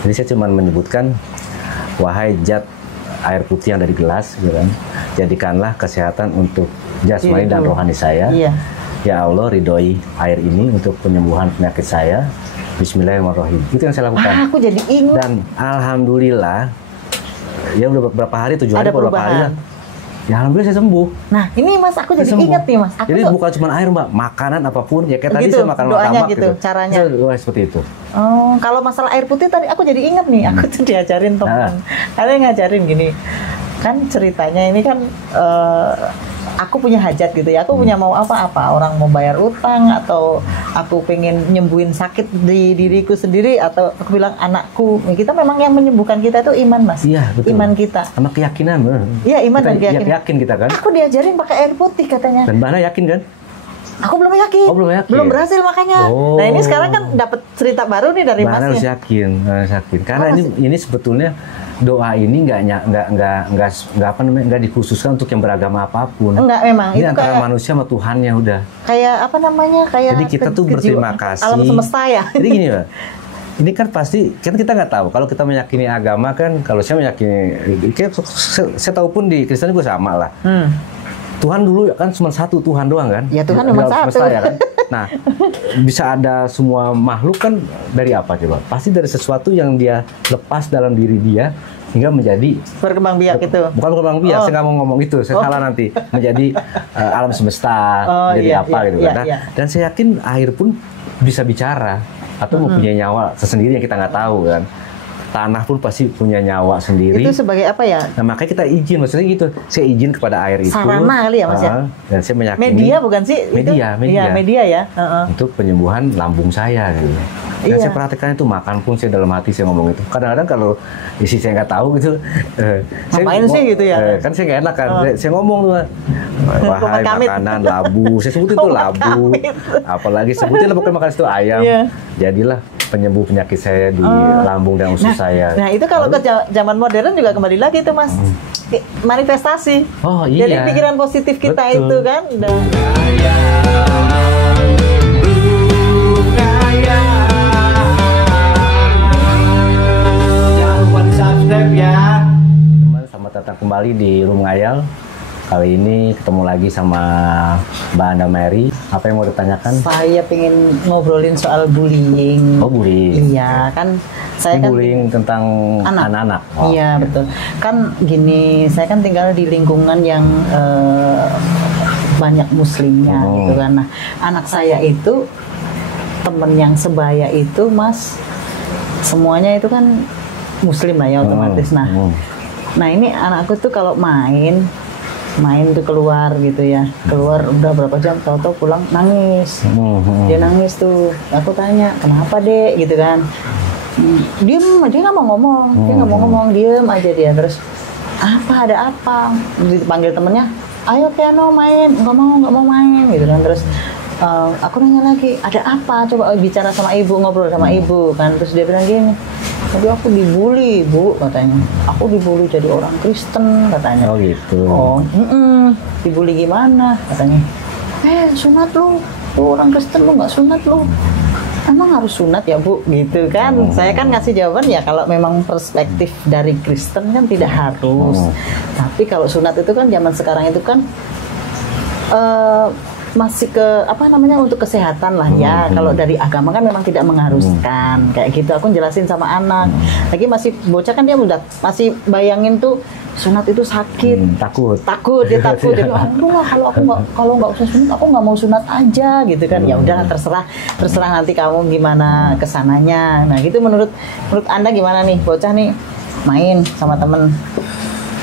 Jadi saya cuma menyebutkan, wahai zat air putih yang dari gelas, gitu kan, jadikanlah kesehatan untuk jasmani dan rohani saya. Iya. Ya Allah, ridhoi air ini untuk penyembuhan penyakit saya. Bismillahirrahmanirrahim. Itu yang saya lakukan. Aku jadi ingat. Dan alhamdulillah, ya udah beberapa hari, 7 hari, Ada beberapa hari lah. Ya alhamdulillah saya sembuh. Nah ini Mas, aku jadi ingat nih Mas. Aku jadi tuh, bukan cuma air Mbak, makanan apapun. Ya kayak tadi gitu, saya makan doanya martabak gitu, caranya. Seperti itu. Oh, kalau masalah air putih tadi aku jadi ingat nih. Aku tuh diajarin teman. Kalian ngajarin gini. Kan ceritanya ini kan aku punya hajat gitu ya, aku punya mau apa-apa, orang mau bayar utang atau aku pengen nyembuhin sakit di diriku sendiri, atau aku bilang anakku, kita memang yang menyembuhkan kita itu iman Mas. Iya, betul. Iman kita Sama keyakinan. Iya, iman kita dan keyakinan. Yakin kita kan. Aku diajarin pakai air putih katanya. Dan Mbak Ana yakin kan? Aku belum yakin. Oh, belum yakin. Belum berhasil makanya. Oh. Nah ini sekarang kan dapat cerita baru nih dari Mbak Ana harus Masnya. yakin, yakin. Karena ini sebetulnya doa ini nggak dikhususkan untuk yang beragama apapun. Enggak, memang Ini itu antara kayak manusia sama Tuhannya udah. kayak apa namanya, kayak Jadi kita tuh berterima kasih. alam semesta ya. Jadi gini Mbak, ini kan pasti kan kita nggak tahu. Kalau kita meyakini agama kan, kalau saya meyakini, saya tahu pun di Kristen juga sama lah. Tuhan dulu kan cuma satu Tuhan doang kan? Ya Tuhan Di cuma alam satu. semesta, ya kan? Nah, bisa ada semua makhluk kan dari apa coba? Pasti dari sesuatu yang dia lepas dalam diri dia hingga menjadi Berkembang biak itu. bukan berkembang biak. Saya nggak mau ngomong itu, saya salah nanti. Menjadi alam semesta, menjadi apa gitu kan? Nah, dan saya yakin air pun bisa bicara atau mempunyai nyawa sendiri yang kita nggak tahu kan. Tanah pun pasti punya nyawa sendiri. Itu sebagai apa ya? Nah, makanya kita izin, maksudnya gitu. Saya izin kepada air itu. Sarana kali ya Mas ya? Dan saya meyakini. Media bukan sih? Media, itu? media. Iya, media ya. Untuk penyembuhan lambung saya gitu. Dan saya perhatikan itu, makan pun saya dalam hati saya ngomong itu. Kadang-kadang kalau isi saya nggak tahu gitu. Ngapain sih gitu ya? Kan saya nggak enak kan. Saya ngomong tuh. Wahai makanan labu. Saya sebutin itu labu. Apalagi sebutin pokoknya makan itu ayam. Jadilah penyembuh penyakit saya di lambung dan usus saya. Nah itu kalau ke zaman modern juga kembali lagi itu Mas, manifestasi. Oh iya. Jadi pikiran positif kita itu kan. Jangan lupa di subscribe ya. Teman, selamat datang kembali di Room Ngayal. Kali ini ketemu lagi sama Mbak Anda Mary. Apa yang mau ditanyakan? Saya pengen ngobrolin soal bullying. Oh, bullying. Iya, kan saya kan bullying tentang anak-anak. Oh. Iya, betul. Kan gini, saya kan tinggal di lingkungan yang banyak muslimnya gitu kan. Nah, anak saya itu temen yang sebaya itu Mas, semuanya itu kan muslim lah ya otomatis. Nah ini anakku tuh kalau main tuh keluar gitu ya, keluar udah berapa jam, tahu-tahu pulang nangis. Dia nangis tuh, aku tanya kenapa dek gitu kan, dia nggak mau ngomong, diem aja dia. Terus ada apa, dipanggil temennya, ayo piano main, nggak mau main gitu kan. Terus aku nanya lagi, ada apa, coba bicara sama ibu, ngobrol sama ibu kan. Terus dia bilang gini, tadi aku dibully bu, katanya. Aku dibully jadi orang Kristen, katanya. Oh gitu. Oh, dibully gimana, katanya. Sunat lu orang Kristen, lu nggak sunat lu. Emang harus sunat ya bu, gitu kan. Saya kan ngasih jawaban ya, kalau memang perspektif dari Kristen kan tidak harus. Tapi kalau sunat itu kan zaman sekarang itu kan masih ke apa namanya, untuk kesehatan lah ya. Kalau dari agama kan memang tidak mengharuskan kayak gitu. Aku jelasin sama anak, lagi masih bocah kan, dia udah masih bayangin tuh sunat itu sakit, takut dia takut. Jadi aduh lah, kalau nggak usah sunat, aku nggak mau sunat aja gitu kan. Ya udah, terserah nanti kamu gimana kesananya. Nah gitu, menurut Anda gimana nih, bocah nih main sama temen,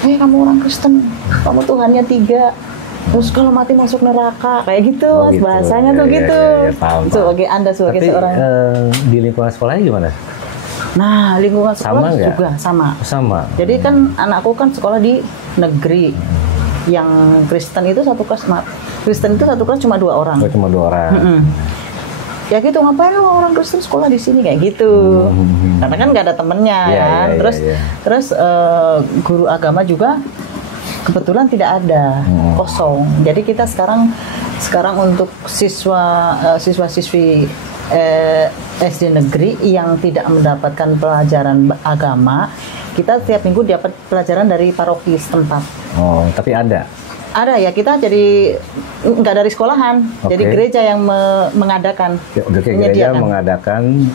kamu orang Kristen, kamu Tuhannya 3, terus kalau mati masuk neraka, kayak gitu, gitu. Bahasanya tuh gitu. Sebagai Anda sebagai seorang. Di lingkungan sekolahnya gimana? Nah, lingkungan sekolah juga sama. Jadi kan anakku kan sekolah di negeri, yang Kristen itu satu kelas cuma 2 orang. Oh, cuma 2 orang. Ya gitu, ngapain lu orang Kristen sekolah di sini, kayak gitu. Karena kan nggak ada temennya kan. Terus guru agama juga kebetulan tidak ada, kosong. Jadi kita sekarang untuk siswa-siswi SD negeri yang tidak mendapatkan pelajaran agama, kita tiap minggu dapat pelajaran dari paroki setempat. Oh, tapi ada? Ada ya, kita jadi nggak dari sekolahan, jadi gereja yang mengadakan. Gereja mengadakan,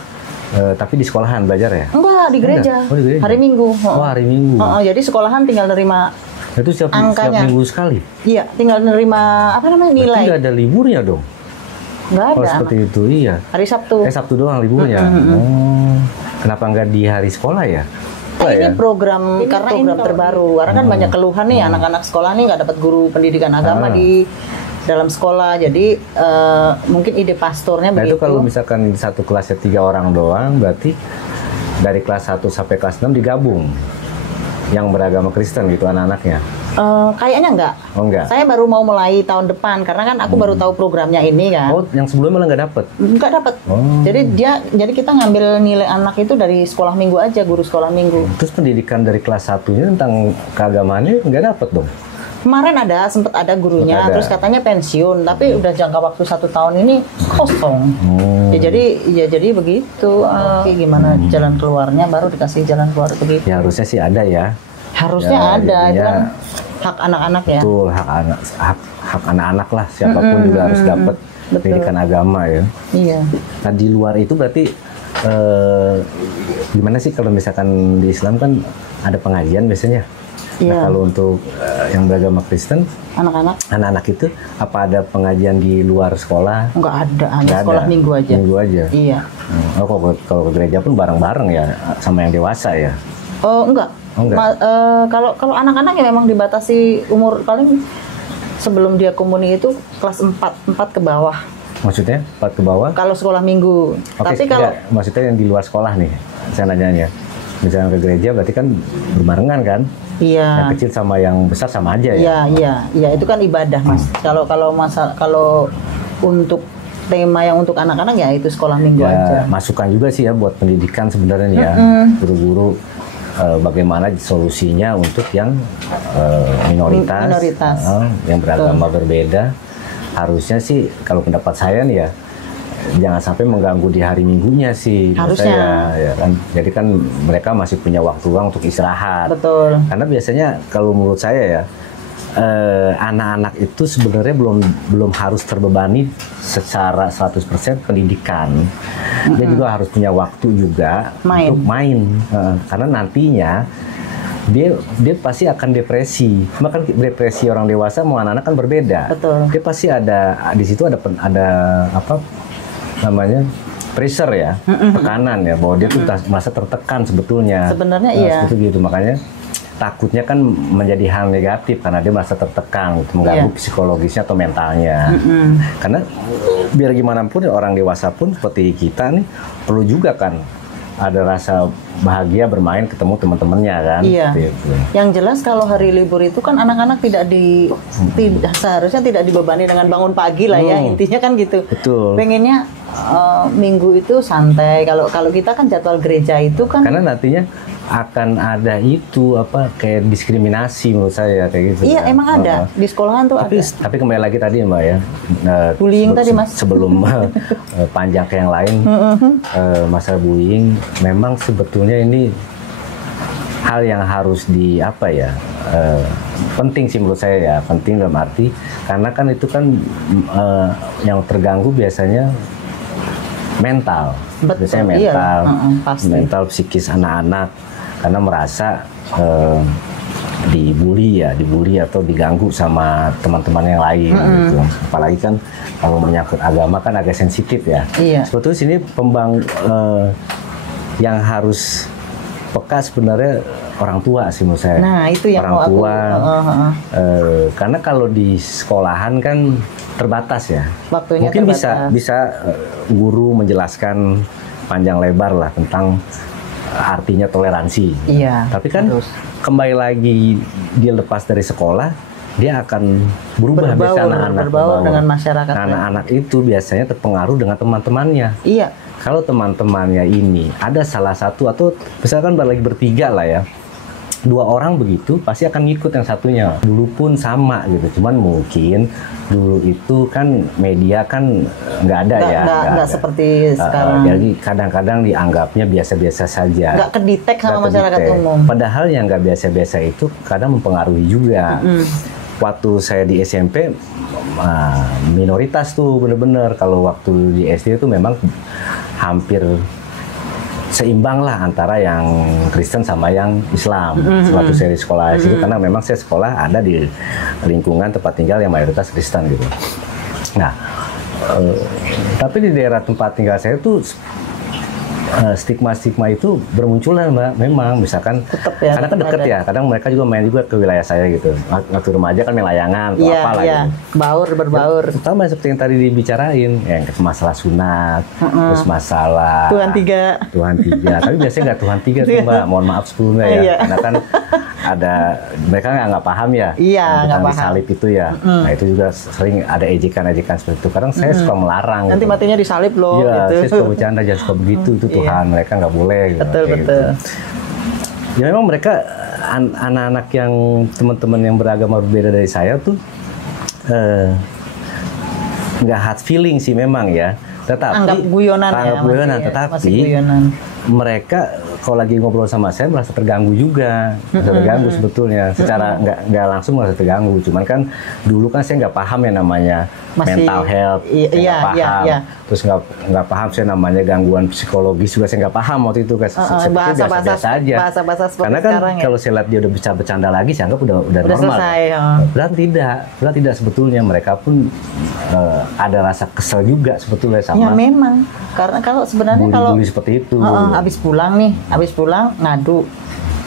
tapi di sekolahan belajar ya? Enggak, di gereja. Oh, di gereja. Hari Minggu. Oh, hari Minggu. Jadi sekolahan tinggal nerima itu setiap minggu sekali? Iya, tinggal nerima nilai. Berarti nggak ada liburnya dong? Nggak ada. Oh, seperti itu, iya. Hari Sabtu. Sabtu doang liburnya. Oh, kenapa nggak di hari sekolah ya? Ini program terbaru. Karena kan banyak keluhan nih anak-anak sekolah nih nggak dapat guru pendidikan agama di dalam sekolah. Jadi mungkin ide pastornya begitu. Itu kalau misalkan satu kelasnya 3 orang doang, berarti dari kelas 1 sampai kelas 6 digabung yang beragama Kristen gitu anak-anaknya. Kayaknya enggak. Oh, enggak. Saya baru mau mulai tahun depan karena kan aku baru tahu programnya ini kan. Oh, yang sebelumnya malah nggak dapet? Nggak dapet. Oh. Jadi kita ngambil nilai anak itu dari sekolah minggu aja, guru sekolah minggu. Terus pendidikan dari kelas 1-nya tentang keagamaannya nggak dapet dong? Kemarin sempat ada gurunya, terus katanya pensiun, tapi udah jangka waktu 1 tahun ini kosong. Ya jadi begitu. Gimana jalan keluarnya, baru dikasih jalan keluar begitu. Ya harusnya sih ada ya. Harusnya ada, itu kan hak anak-anak ya. Betul, hak anak-anak lah, siapapun juga harus dapat pendidikan agama ya. Iya. Nah di luar itu berarti gimana sih kalau misalkan di Islam kan ada pengajian biasanya? Iya. Nah kalau untuk yang beragama Kristen, anak-anak itu apa ada pengajian di luar sekolah? Enggak ada, hanya sekolah minggu aja. Minggu aja. Iya. Oh, kalau ke gereja pun bareng-bareng ya sama yang dewasa ya? Oh enggak. Kalau anak-anak ya memang dibatasi umur, paling sebelum dia komuni itu kelas 4 ke bawah. Maksudnya 4 ke bawah? Kalau sekolah minggu. Tapi kalau maksudnya yang di luar sekolah nih, saya nanyanya. Misalnya ke gereja berarti kan berbarengan kan? Iya. Yang kecil sama yang besar sama aja ya? Iya, itu kan ibadah Mas. Kalau untuk tema yang untuk anak-anak ya itu sekolah minggu aja. Masukan juga sih ya buat pendidikan sebenarnya ya, guru-guru. Bagaimana solusinya untuk yang minoritas. Yang beragama berbeda, harusnya sih kalau pendapat saya nih ya jangan sampai mengganggu di hari minggunya sih. Harusnya ya kan, jadi kan mereka masih punya waktu luang untuk istirahat. Betul. Karena biasanya kalau menurut saya ya anak-anak itu sebenarnya belum harus terbebani secara 100% pendidikan. Dia juga harus punya waktu juga untuk main. Karena nantinya dia pasti akan depresi. Bahkan depresi orang dewasa mau anak-anak kan berbeda. Betul. Dia pasti ada di situ ada apa namanya? Pressure ya, tekanan ya, bahwa dia tuh merasa tertekan sebetulnya. Sebenarnya iya. Seperti gitu, makanya takutnya kan menjadi hal negatif karena dia merasa tertekan, mengganggu psikologisnya atau mentalnya. Karena biar gimana pun orang dewasa pun seperti kita nih perlu juga kan ada rasa bahagia bermain ketemu teman-temannya kan. Iya. Gitu. Yang jelas kalau hari libur itu kan anak-anak seharusnya tidak dibebani dengan bangun pagi lah ya, intinya kan gitu. Betul. Pengennya minggu itu santai. Kalau kita kan jadwal gereja itu kan. Karena nantinya akan ada itu kayak diskriminasi menurut saya kayak gitu. Iya, emang ada di sekolahan tuh ada. Tapi kembali lagi tadi Mbak ya. Bullying tadi Mas. Sebelum panjang ke yang lain, masalah bullying memang sebetulnya ini hal yang harus penting sih menurut saya ya, penting dalam arti karena kan itu kan yang terganggu biasanya mental. Betul, biasanya mental, pasti. mental psikis anak-anak karena merasa dibully atau diganggu sama teman-teman yang lain gitu. Apalagi kan kalau menyangkut agama kan agak sensitif ya. Iya. Sebetulnya sini yang harus peka sebenarnya orang tua sih menurut saya. Nah itu yang orang tua. Karena kalau di sekolahan kan terbatas ya. Waktunya mungkin terbatas. bisa guru menjelaskan panjang lebar lah tentang artinya toleransi. Iya. Tapi kan kembali lagi dia lepas dari sekolah, dia akan berubah berbaur dengan masyarakat. Anak-anak itu biasanya terpengaruh dengan teman-temannya. dua orang begitu pasti akan ngikut yang satunya. Dulu pun sama gitu, cuman mungkin dulu itu kan media kan nggak ada nggak seperti sekarang. Jadi kadang-kadang dianggapnya biasa-biasa saja, nggak kedetek sama masyarakat umum. Padahal yang nggak biasa-biasa itu kadang mempengaruhi juga. Waktu saya di SMP minoritas tuh bener-bener. Kalau waktu di SD itu memang hampir seimbang lah antara yang Kristen sama yang Islam. Waktu saya di sekolah itu karena memang saya sekolah ada di lingkungan tempat tinggal yang mayoritas Kristen gitu. Nah, tapi di daerah tempat tinggal saya tuh stigma-stigma itu bermunculan, Mbak. Memang misalkan ya, karena kan deket ya, kadang mereka juga main juga ke wilayah saya gitu. Waktu remaja kan main layangan atau apalah gitu. Berbaur. Pertama seperti yang tadi dibicarain, yang masalah sunat, terus masalah Tuhan tiga. Tapi biasanya nggak Tuhan tiga tuh, Mbak. Mohon maaf sebelumnya ya, karena kan ada mereka nggak paham ya, nggak paham salib itu ya. Nah itu juga sering ada ejekan-ejekan seperti itu. Kadang saya suka melarang. Nanti matinya disalib loh. Iya, gitu. saya suka bercanda, jangan suka begitu tuh Tuhan, mereka nggak boleh. Betul. Gitu. Ya memang mereka anak-anak yang teman-teman yang beragama berbeda dari saya tuh nggak hard feeling sih memang ya. Tetapi anggap guyonan, tetapi mereka kalau lagi ngobrol sama saya merasa terganggu juga, terganggu sebetulnya. Secara nggak langsung merasa terganggu. Cuman kan dulu kan saya nggak paham ya namanya mental health, nggak paham. Terus nggak paham saya namanya gangguan psikologis juga saya nggak paham waktu itu kan. Biasa-biasa aja. Karena kan kalau saya lihat dia udah bisa bercanda lagi, saya anggap udah normal. Berarti tidak sebetulnya mereka pun ada rasa kesel juga sebetulnya sama. Ya memang, karena kalau sebenarnya kalau seperti itu. Habis pulang ngadu.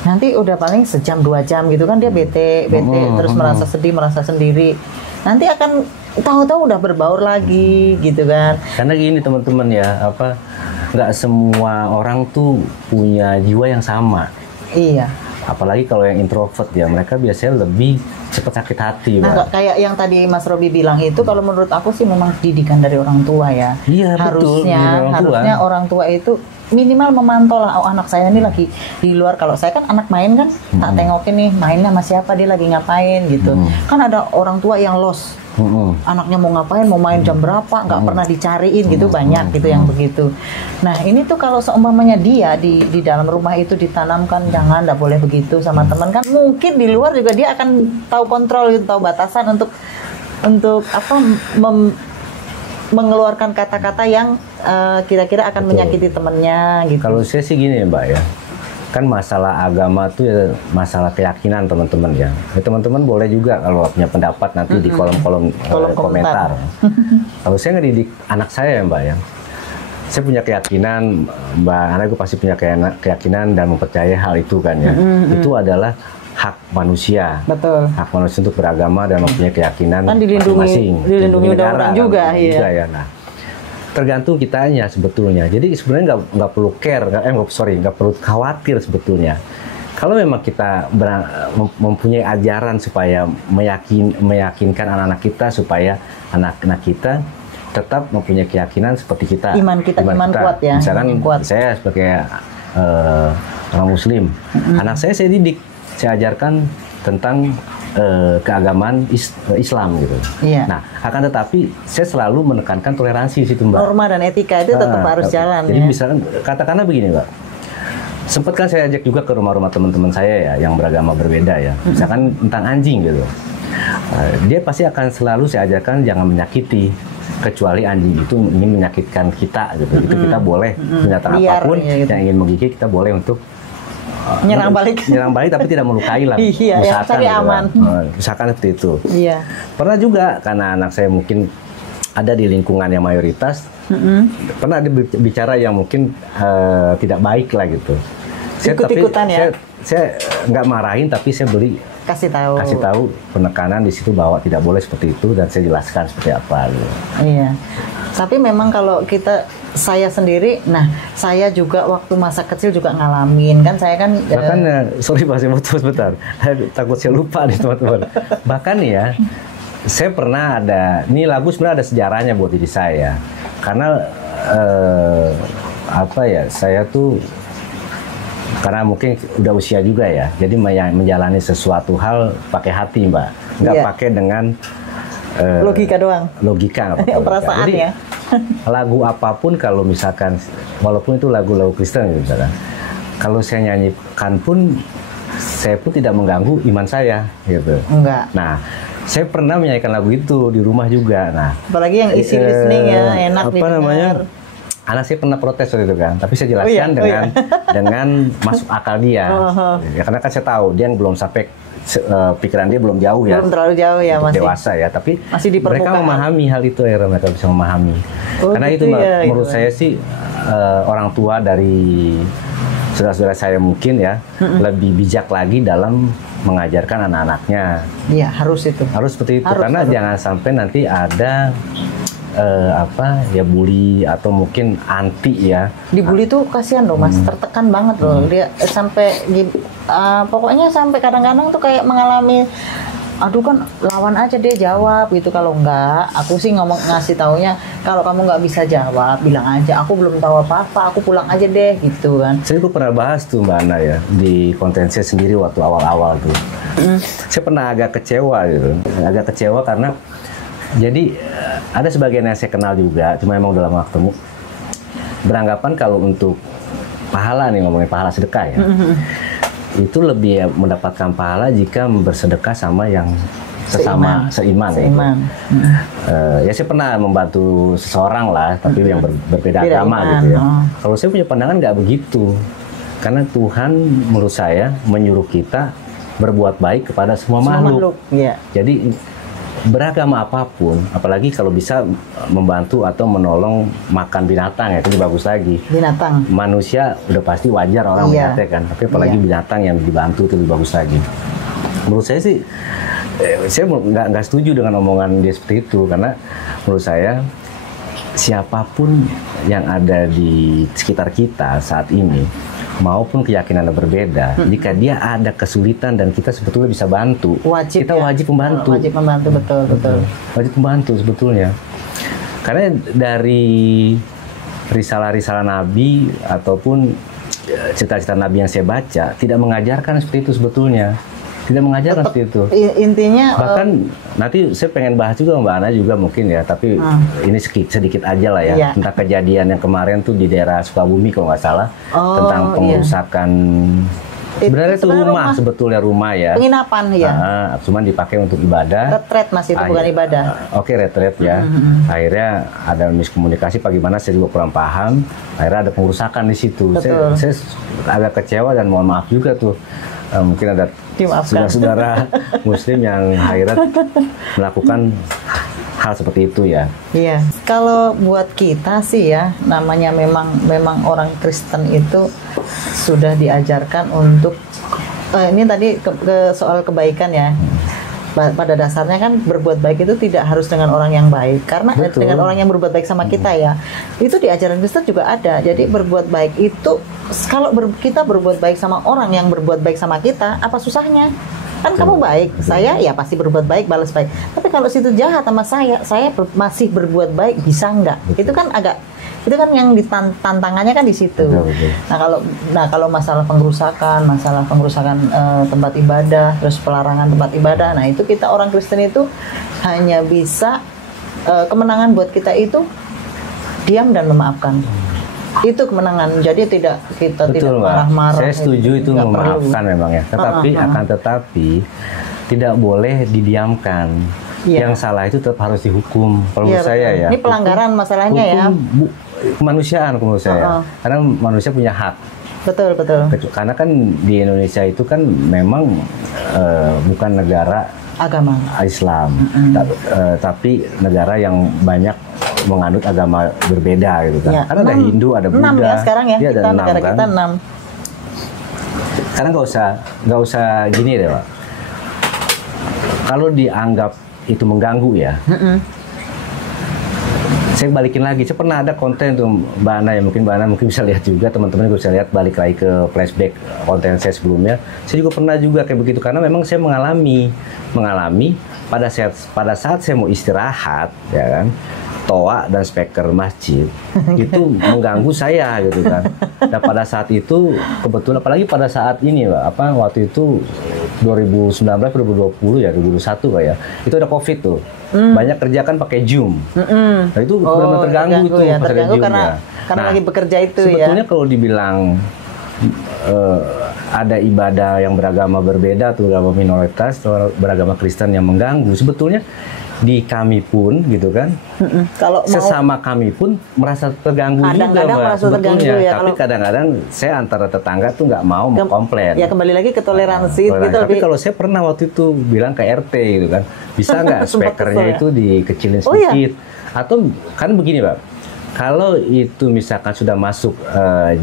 Nanti udah paling sejam 2 jam gitu kan dia bete terus merasa sedih, merasa sendiri. Nanti akan tahu-tahu udah berbaur lagi gitu kan. Karena gini teman-teman ya, nggak semua orang tuh punya jiwa yang sama. Iya. Apalagi kalau yang introvert ya, mereka biasanya lebih cepat sakit hati. Nah, kayak yang tadi Mas Robi bilang itu, kalau menurut aku sih memang didikan dari orang tua ya. Iya, harusnya orang tua itu minimal memantau lah, oh anak saya ini lagi di luar. Kalau saya kan anak main kan, tak tengokin nih mainnya sama siapa, dia lagi ngapain gitu. Kan ada orang tua yang lost. Anaknya mau ngapain, mau main jam berapa, nggak pernah dicariin gitu, banyak gitu yang begitu. Nah ini tuh kalau seumpamanya dia di dalam rumah itu ditanamkan jangan, nggak boleh begitu sama teman, kan mungkin di luar juga dia akan tahu kontrol gitu, tahu batasan untuk mengeluarkan kata-kata yang kira-kira akan menyakiti temannya gitu. Kalau saya sih gini ya, Mbak ya. Kan masalah agama tuh ya masalah keyakinan teman-teman ya. Teman-teman boleh juga kalau punya pendapat nanti di kolom komentar. Kalau saya ngedidik anak saya ya, Mbak ya. Saya punya keyakinan, Mbak Ana gue pasti punya keyakinan dan mempercayai hal itu kan ya. Itu adalah hak manusia. Betul. Hak manusia untuk beragama dan mempunyai keyakinan kan masing-masing. Dilindungi undang-undang juga, ya. Nah, tergantung kitanya sebetulnya. Jadi sebenarnya nggak perlu care, nggak perlu khawatir sebetulnya. Kalau memang kita mempunyai ajaran supaya meyakinkan anak-anak kita supaya anak-anak kita tetap mempunyai keyakinan seperti kita. Iman kita kuat ya. Misalkan saya sebagai orang Muslim, anak saya didik, saya ajarkan tentang keagamaan Islam gitu. Iya. Nah, akan tetapi saya selalu menekankan toleransi di situ, Mbak. Norma dan etika itu tetap harus jalan. Jadi misalkan katakanlah begini, Mbak. Sempat kan saya ajak juga ke rumah-rumah teman-teman saya ya yang beragama berbeda ya. Misalkan tentang anjing gitu. Dia pasti akan selalu saya ajarkan jangan menyakiti, kecuali anjing itu ingin menyakitkan kita gitu. Itu kita boleh binatang apapun gitu. Yang ingin menggigit kita boleh untuk nyerang balik tapi tidak melukai lah. Iya, misalkan ya, aman. Misalkan seperti itu. Iya. Pernah juga karena anak saya mungkin ada di lingkungan yang mayoritas, pernah ada bicara yang mungkin tidak baik lah gitu. Ikut-ikutan ya. Saya nggak marahin tapi saya kasih tahu penekanan di situ bahwa tidak boleh seperti itu dan saya jelaskan seperti apa gitu. Iya. Tapi memang kalau saya sendiri, saya juga waktu masa kecil juga ngalamin kan, saya kan bahkan sorry Pak, saya mau terus sebentar, takut saya lupa nih teman-teman. Bahkan ya, saya pernah ini lagu sebenarnya ada sejarahnya buat diri saya, karena saya tuh karena mungkin udah usia juga ya, jadi menjalani sesuatu hal pakai hati Mbak, nggak pakai dengan logika doang. Logika, perasaan. Jadi, ya. Lagu apapun kalau misalkan, walaupun itu lagu-lagu Kristen gitu kan, kalau saya nyanyikan pun, saya pun tidak mengganggu iman saya gitu. Enggak. Nah, saya pernah menyanyikan lagu itu di rumah juga. Nah, apalagi yang isi listening ya, enak didengar. Anak saya pernah protes waktu itu kan, tapi saya jelaskan dengan masuk akal dia. Ya, karena kan saya tahu dia belum sampai pikiran dia belum jauh ya. Belum terlalu jauh ya, masih dewasa ya, tapi masih di mereka memahami hal itu, akhirnya mereka bisa memahami. Karena gitu itu ya, menurut saya sih orang tua dari saudara-saudara saya mungkin ya lebih bijak lagi dalam mengajarkan anak-anaknya. Iya, harus itu. Harus seperti itu, karena jangan sampai nanti ada bully atau mungkin anti ya. Dibully tuh kasihan loh Mas, tertekan banget loh. Dia sampai pokoknya sampai kadang-kadang tuh kayak mengalami, aduh kan lawan aja dia jawab gitu. Kalau enggak, aku sih ngasih taunya, kalau kamu nggak bisa jawab bilang aja aku belum tahu apa-apa, aku pulang aja deh gitu kan. Saya pernah bahas tuh Mbak Ana ya di konten saya sendiri waktu awal-awal tuh. Saya pernah agak kecewa gitu, karena jadi ada sebagian yang saya kenal juga, cuma emang udah lama ketemu, beranggapan kalau untuk pahala nih, ngomongin pahala sedekah ya, itu lebih mendapatkan pahala jika bersedekah sama yang seiman. Ya saya pernah membantu seseorang lah, tapi yang berbeda agama gitu ya. Kalau saya punya pandangan nggak begitu, karena Tuhan menurut saya menyuruh kita berbuat baik kepada semua makhluk. Jadi beragama apapun, apalagi kalau bisa membantu atau menolong makan binatang ya, itu bagus lagi. Binatang. Manusia udah pasti wajar orang mengatakan, tapi apalagi binatang yang dibantu itu lebih bagus lagi. Menurut saya sih, saya nggak setuju dengan omongan dia seperti itu, karena menurut saya siapapun yang ada di sekitar kita saat ini, maupun keyakinan yang berbeda, jika dia ada kesulitan dan kita sebetulnya bisa bantu, kita wajib membantu. Wajib membantu, betul. Wajib membantu sebetulnya. Karena dari risalah-risalah Nabi ataupun cerita-cerita Nabi yang saya baca, tidak mengajarkan seperti itu sebetulnya. Tidak mengajarkan seperti itu. Intinya bahkan nanti saya pengen bahas juga Mbak Ana juga mungkin ya, tapi ini sedikit aja lah ya, tentang kejadian yang kemarin tuh di daerah Sukabumi kalau nggak salah, tentang pengerusakan. Sebenarnya itu sebetulnya rumah ya. Penginapan ya. Cuman dipakai untuk ibadah. Retret Mas, itu bukan ibadah. Oke, retret ya. Akhirnya ada miskomunikasi, bagaimana saya juga kurang paham. Akhirnya ada pengerusakan di situ. Saya agak kecewa dan mohon maaf juga tuh. Mungkin ada saudara-saudara Muslim yang akhirnya melakukan hal seperti itu ya. Iya. Kalau buat kita sih ya, namanya memang orang Kristen itu sudah diajarkan untuk ini tadi ke soal kebaikan ya. Pada dasarnya kan berbuat baik itu tidak harus dengan orang yang baik, karena dengan orang yang berbuat baik sama kita ya, itu di ajaran Kristen juga ada. Jadi berbuat baik itu, kalau kita berbuat baik sama orang yang berbuat baik sama kita, apa susahnya? Kan kamu baik, saya ya pasti berbuat baik, balas baik. Tapi kalau situ jahat sama saya masih berbuat baik, bisa nggak? Itu kan yang tantangannya kan di situ. Nah kalau masalah pengrusakan tempat ibadah, terus pelarangan tempat ibadah, nah itu kita orang Kristen itu hanya bisa kemenangan buat kita itu diam dan memaafkan. Itu kemenangan. Jadi kita tidak marah-marah. Saya setuju itu memaafkan memang ya. Tetapi tidak boleh didiamkan. Yang salah itu tetap harus dihukum. Kalau menurut saya ya. Ini pelanggaran masalahnya ya. Kemanusiaan menurut saya. Karena manusia punya hak. Betul. Karena kan di Indonesia itu kan memang bukan negara agama Islam, tapi negara yang banyak menganut agama berbeda gitu kan. Ya, karena ada Hindu, ada Buddha. 6 ya sekarang ya, kita negara kita 6. Karena nggak usah gini deh Pak. Kalau dianggap itu mengganggu ya. Saya balikin lagi, saya pernah ada konten tuh Mbak Ana ya, mungkin Mbak Ana bisa lihat juga, teman-teman juga bisa lihat, balik lagi ke flashback konten saya sebelumnya. Saya juga pernah juga kayak begitu, karena memang saya mengalami pada saat saya mau istirahat ya kan, stoa dan speaker masjid itu mengganggu saya gitu kan. Dan pada saat itu kebetulan, apalagi pada saat ini Pak, waktu itu 2019 2020 ya 2021 Pak ya, itu ada COVID tuh. Banyak kerja kan pakai Zoom. Nah itu benar-benar terganggu itu ya, pas ada terganggu Zoom karena nah, lagi bekerja itu sebetulnya ya. kalau dibilang ada ibadah yang beragama berbeda atau beragama minoritas atau beragama Kristen yang mengganggu, sebetulnya di kami pun gitu kan, kalau sesama kami pun merasa terganggu juga Mbak, sebetulnya. Ya, tapi kadang-kadang saya antara tetangga tuh nggak mau komplain. Ya kembali lagi ke toleransi gitu. Tapi kalau saya pernah waktu itu bilang ke RT gitu kan, bisa nggak speakernya itu dikecilin sedikit? Atau kan begini Pak, kalau itu misalkan sudah masuk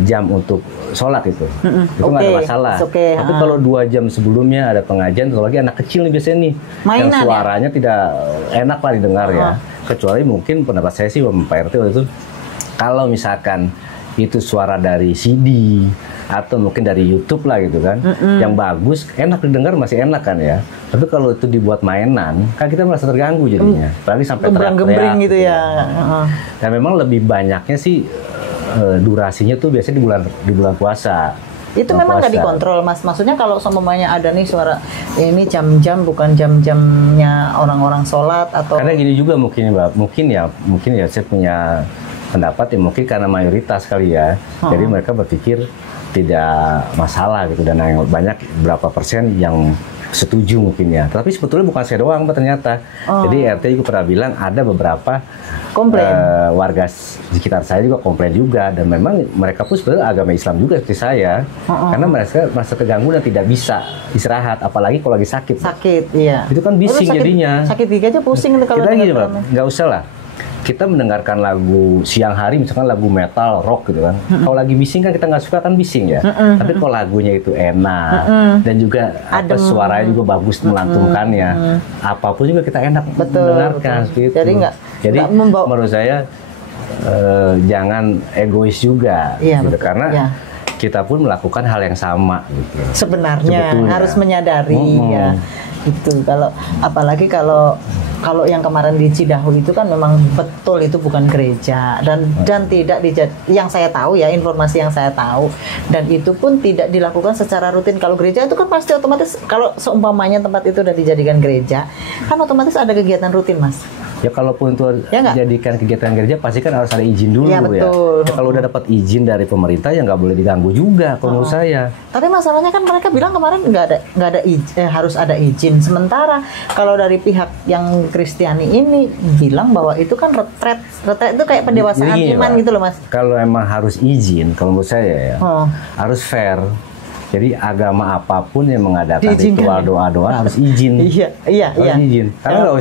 jam untuk sholat itu nggak ada masalah. Tapi kalau 2 jam sebelumnya ada pengajian, atau lagi anak kecil nih biasanya nih, yang suaranya tidak enak lah didengar ya. Kecuali mungkin pendapat saya sih Pak RT waktu itu, kalau misalkan itu suara dari CD atau mungkin dari YouTube lah gitu kan, yang bagus, enak didengar masih enak kan ya. Tapi kalau itu dibuat mainan, kan kita merasa terganggu jadinya. Apalagi sampai teriak-teriak gitu ya. Dan memang lebih banyaknya sih durasinya tuh biasanya di bulan puasa. Itu memang nggak dikontrol Mas. Maksudnya kalau semuanya ada nih suara ini jam-jam bukan jam-jamnya orang-orang sholat atau. Karena gini juga mungkin Mbak, mungkin ya saya punya pendapat ya, mungkin karena mayoritas kali ya. Jadi mereka berpikir tidak masalah gitu, dan yang banyak berapa persen yang setuju mungkin ya. Tapi sebetulnya bukan saya doang Pak ternyata. Jadi RT juga pernah bilang ada beberapa komplain. Warga sekitar saya juga komplain juga, dan memang mereka pun sebenarnya agama Islam juga seperti saya. Karena mereka merasa terganggu dan tidak bisa istirahat, apalagi kalau lagi sakit. Iya. Itu kan bising jadinya. Sakit gigi aja pusing kalau kita gini Pak, nggak usah lah kita mendengarkan lagu siang hari, misalkan lagu metal, rock gitu kan. Kalau lagi bising kan kita nggak suka kan bising ya. Tapi kalau lagunya itu enak dan juga suaranya juga bagus melantunkannya, apapun juga kita enak mendengarkan. Gitu. Jadi menurut saya jangan egois juga, gitu. Karena kita pun melakukan hal yang sama. Gitu. Sebenarnya harus menyadari ya. Itu apalagi kalau yang kemarin di Cidahu itu kan memang betul itu bukan gereja dan tidak yang saya tahu ya, informasi yang saya tahu, dan itu pun tidak dilakukan secara rutin. Kalau gereja itu kan pasti otomatis, kalau seumpamanya tempat itu sudah dijadikan gereja kan otomatis ada kegiatan rutin Mas. Ya kalaupun itu jadikan kegiatan gereja pasti kan harus ada izin dulu ya. Betul. Ya kalau udah dapat izin dari pemerintah ya nggak boleh diganggu juga kalau menurut saya. Tapi masalahnya kan mereka bilang kemarin nggak ada harus ada izin. Sementara kalau dari pihak yang Kristiani ini bilang bahwa itu kan retret itu kayak pendewasaan iman gitu loh Mas. Kalau emang harus izin, kalau menurut saya ya harus fair. Jadi agama apapun yang mengadakan ritual doa-doa harus izin. Iya. Izin. Karena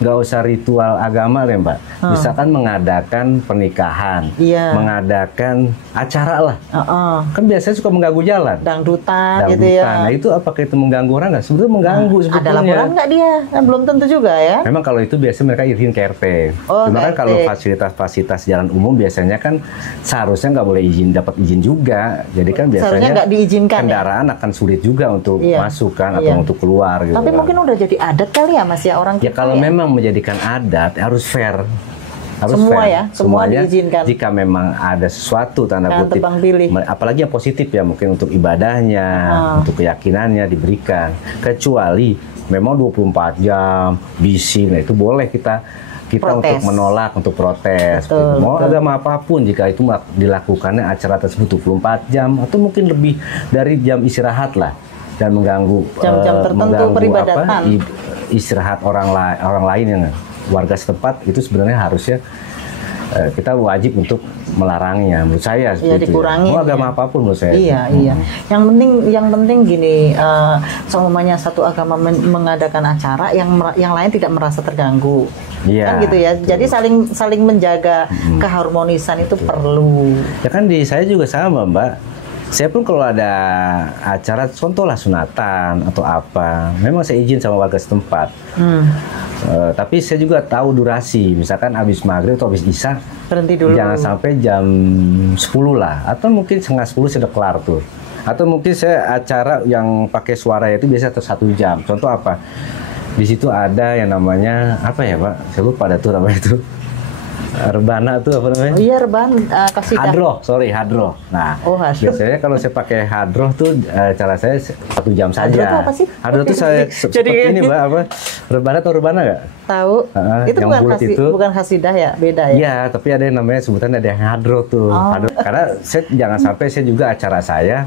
nggak usah ritual agama deh Mbak. Misalkan mengadakan pernikahan, mengadakan acara lah. Kan biasanya suka mengganggu jalan. Dangdutan gitu ya. Nah itu apakah itu mengganggu orang nggak? Sebetulnya mengganggu sebetulnya. Ada laporan nggak dia? Kan belum tentu juga ya. Memang kalau itu biasanya mereka izin ke RT. Cuma kan kalau fasilitas jalan umum biasanya kan seharusnya nggak boleh dapat izin juga. Jadi kan biasanya nggak diizinkan. Kendaraan akan sulit juga untuk masuk kan atau untuk keluar gitu. Tapi mungkin udah jadi adat kali ya Mas ya orang kita. Ya kalau memang menjadikan adat harus fair. Harus semua fair. Ya, semua diizinkan. Jika memang ada sesuatu tanda kutip, apalagi yang positif ya, mungkin untuk ibadahnya, untuk keyakinannya diberikan. Kecuali memang 24 jam bising, nah itu boleh kita untuk menolak, untuk protes. Betul, mau agama apapun, jika itu dilakukannya acara tersebut 24 jam atau mungkin lebih dari jam istirahat lah, dan mengganggu jam-jam tertentu peribadatan, istirahat orang lain yang warga setempat, itu sebenarnya harusnya kita wajib untuk melarangnya, menurut saya. Iya, dikurangi. Mau agama apapun menurut saya. Iya. Yang penting gini, semuanya satu agama mengadakan acara, yang lain tidak merasa terganggu. Iya. Kan gitu ya. Betul. Jadi saling menjaga keharmonisan itu perlu. Ya kan di saya juga sama Mbak. Saya pun kalau ada acara, contohlah sunatan atau apa, memang saya izin sama warga setempat. Tapi saya juga tahu durasi, misalkan habis maghrib atau habis isya, berhenti dulu. Jangan sampai jam 10 lah, atau mungkin setengah 10 sudah kelar tuh. Atau mungkin saya acara yang pakai suara itu biasa 1 jam. Contoh apa? Di situ ada yang namanya apa ya Pak? Saya lupa ada tuh namanya itu. Rebana tuh apa namanya? Oh iya, rebahan kasidah. Hadroh. Nah, hadroh. biasanya kalau saya pakai hadroh tuh cara saya 1 jam saja. Hadroh itu apa sih? Hadroh tuh saya seperti ini, Mbak, apa? Rebana atau rebana nggak? Tahu. Itu bukan kasidah ya, beda ya? Iya, tapi ada yang namanya sebutan ada yang hadroh tuh. Hadroh. Karena saya jangan sampai saya juga acara saya,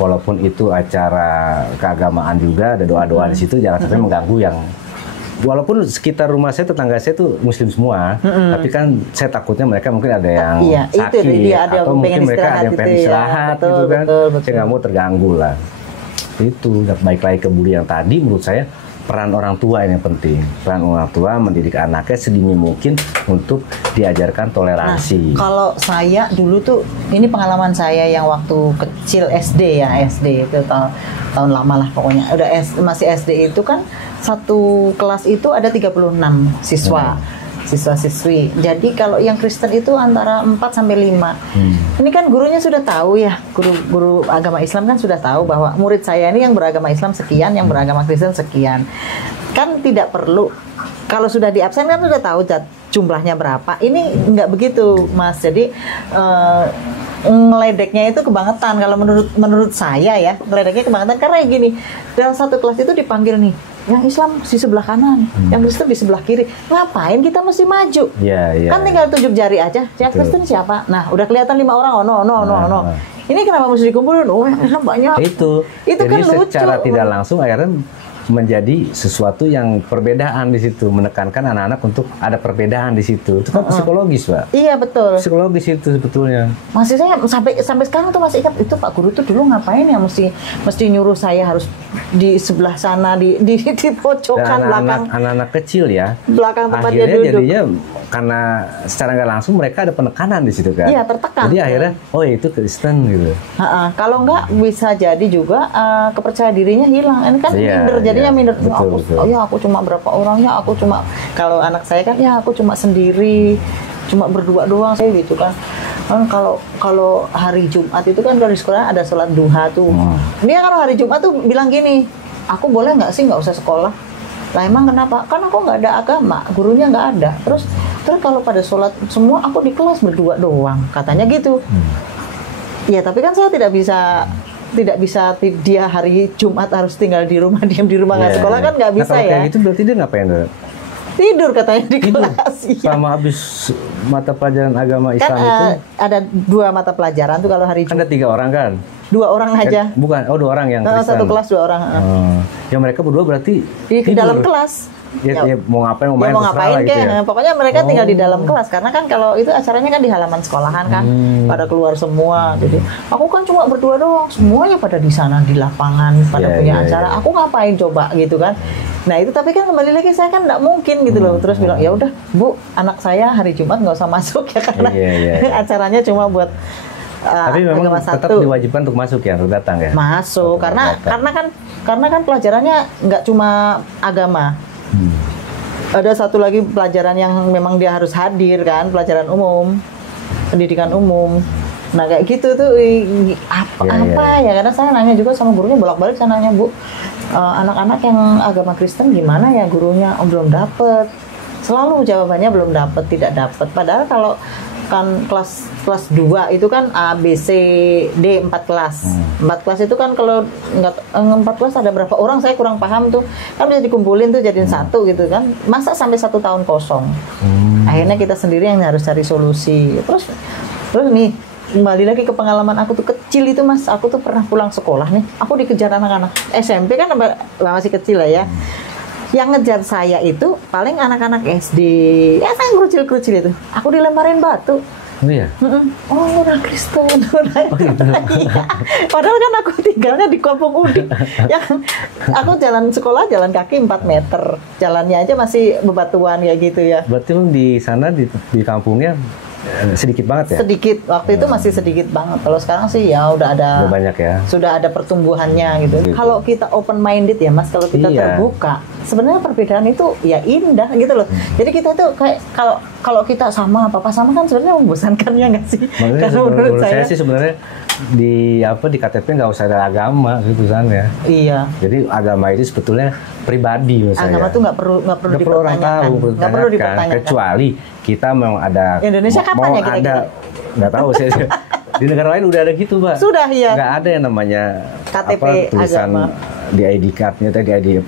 walaupun itu acara keagamaan juga ada doa-doa di situ, jangan sampai mengganggu yang walaupun sekitar rumah saya, tetangga saya tuh muslim semua, tapi kan saya takutnya mereka mungkin ada yang sakit, atau mungkin mereka ada yang pengen istirahat gitu kan. Saya nggak mau terganggu lah. Itu baik lagi ke Budi yang tadi, menurut saya peran orang tua ini yang penting. Peran orang tua mendidik anaknya sedini mungkin untuk diajarkan toleransi. Nah, kalau saya dulu tuh, ini pengalaman saya yang waktu kecil SD ya, SD itu tahun lama lah pokoknya. Masih SD itu kan satu kelas itu ada 36 siswa. Siswa-siswi. Jadi kalau yang Kristen itu antara 4 sampai 5. Ini kan gurunya sudah tahu ya, guru agama Islam kan sudah tahu bahwa murid saya ini yang beragama Islam sekian, yang beragama Kristen sekian. Kan tidak perlu, kalau sudah di absen kan sudah tahu jumlahnya berapa. Ini nggak begitu, Mas. Jadi ngeledeknya itu kebangetan. Kalau menurut saya ya, ngeledeknya kebangetan karena gini, dalam satu kelas itu dipanggil nih, yang Islam di sebelah kanan, yang Kristen di sebelah kiri. Ngapain kita mesti maju? Kan tinggal tunjuk jari aja. Yang Kristen siapa? Nah, udah kelihatan 5 orang. No. Ini kenapa mesti dikumpulin? Oh, Islam banyak. Itu kan lucu. Secara tidak langsung akhirnya menjadi sesuatu yang perbedaan di situ, menekankan anak-anak untuk ada perbedaan di situ. Itu kan psikologis, Pak. Iya, betul. Psikologis itu sebetulnya. Masih saya sampai sekarang tuh masih ingat itu Pak Guru tuh dulu ngapain ya mesti nyuruh saya harus di sebelah sana di pojokan belakang. Anak-anak kecil ya. Belakang tempat dia duduk. Jadinya karena secara nggak langsung mereka ada penekanan di situ kan. Iya, tertekan. Jadi akhirnya itu Kristen gitu. Kalau nggak bisa jadi juga kepercayaan dirinya hilang. Ini kan minder, jadinya minder. Aku cuma berapa orang ya, aku cuma, kalau anak saya kan ya aku cuma sendiri, cuma berdua doang saya gitu kan. Kalau hari Jumat itu kan dari sekolah ada sholat duha tuh. Dia kalau hari Jumat tuh bilang gini, aku boleh nggak sih nggak usah sekolah? Lah emang kenapa? Karena aku nggak ada agama, gurunya nggak ada. Terus kalau pada sholat semua aku di kelas berdua doang, katanya gitu. Ya tapi kan saya tidak bisa dia hari Jumat harus tinggal di rumah, diam di rumah nggak sekolah kan nggak bisa ya. Kayak gitu berarti dia ngapain tuh? Tidur katanya di kelas. Sama habis mata pelajaran agama Islam kan, itu ada 2 mata pelajaran tuh kalau hari Jumat. Kan ada 3 orang kan? 2 orang aja. Bukan, 2 orang yang Kristen. Satu kelas 2 orang. Yang mereka berdua berarti di dalam kelas. Ya, mau ngapain, mau main, ngapain gitu ya? Pokoknya mereka tinggal di dalam kelas karena kan kalau itu acaranya kan di halaman sekolahan kan, pada keluar semua. Jadi aku kan cuma berdua doang, semuanya pada di sana di lapangan pada punya acara. Aku ngapain coba gitu kan? Nah itu tapi kan kembali lagi saya kan nggak mungkin gitu loh. Terus bilang ya udah Bu, anak saya hari Jumat nggak usah masuk ya karena acaranya cuma buat tapi memang tetap diwajibkan untuk masuk ya, untuk datang ya. Masuk karena kan pelajarannya nggak cuma agama. Ada satu lagi pelajaran yang memang dia harus hadir kan, pelajaran umum, pendidikan umum. Nah kayak gitu tuh apa ya? Karena saya nanya juga sama gurunya, bolak-balik saya nanya, Bu, anak-anak yang agama Kristen gimana ya gurunya? Belum dapet. Selalu jawabannya belum dapet, tidak dapet. Padahal kalau kan kelas 2 itu kan A, B, C, D 4 kelas. 4 kelas itu kan kalau 4 kelas ada berapa orang saya kurang paham tuh. Kan bisa dikumpulin tuh jadiin satu gitu kan. Masa sampai 1 tahun kosong. Akhirnya kita sendiri yang harus cari solusi. Terus nih kembali lagi ke pengalaman aku tuh kecil itu Mas. Aku tuh pernah pulang sekolah nih. Aku dikejar anak-anak SMP kan masih kecil lah ya. Yang ngejar saya itu paling anak-anak SD, ya kan kerucil-kerucil itu. Aku dilemparin batu. Oh iya? Oh, orang Kristen. Iya. Padahal kan aku tinggalnya di Kampung Udik. Aku jalan sekolah, jalan kaki 4 meter. Jalannya aja masih bebatuan kayak gitu ya. Berarti lu di sana, di kampungnya sedikit banget ya? Sedikit. Waktu itu masih sedikit banget. Kalau sekarang sih ya udah ada. Udah banyak ya? Sudah ada pertumbuhannya gitu. Kalau kita open minded ya Mas, kalau kita terbuka. sebenarnya perbedaan itu ya indah gitu loh. Jadi kita tuh kayak kalau kita sama papa sama kan sebenarnya membosankan ya nggak sih? Kalau menurut saya sih sebenarnya di KTP nggak usah ada agama gitu kan ya. Iya. Jadi agama itu sebetulnya pribadi menurut saya. Agama tuh nggak perlu dipertanyakan. Nggak perlu dipertanyakan. Kecuali kita memang ada. Indonesia kapan ya kita? Nggak tahu saya. Di negara lain udah ada gitu, Mbak. Sudah ya. Nggak ada yang namanya KTP tulisan agama. Di ID card-nya, di ID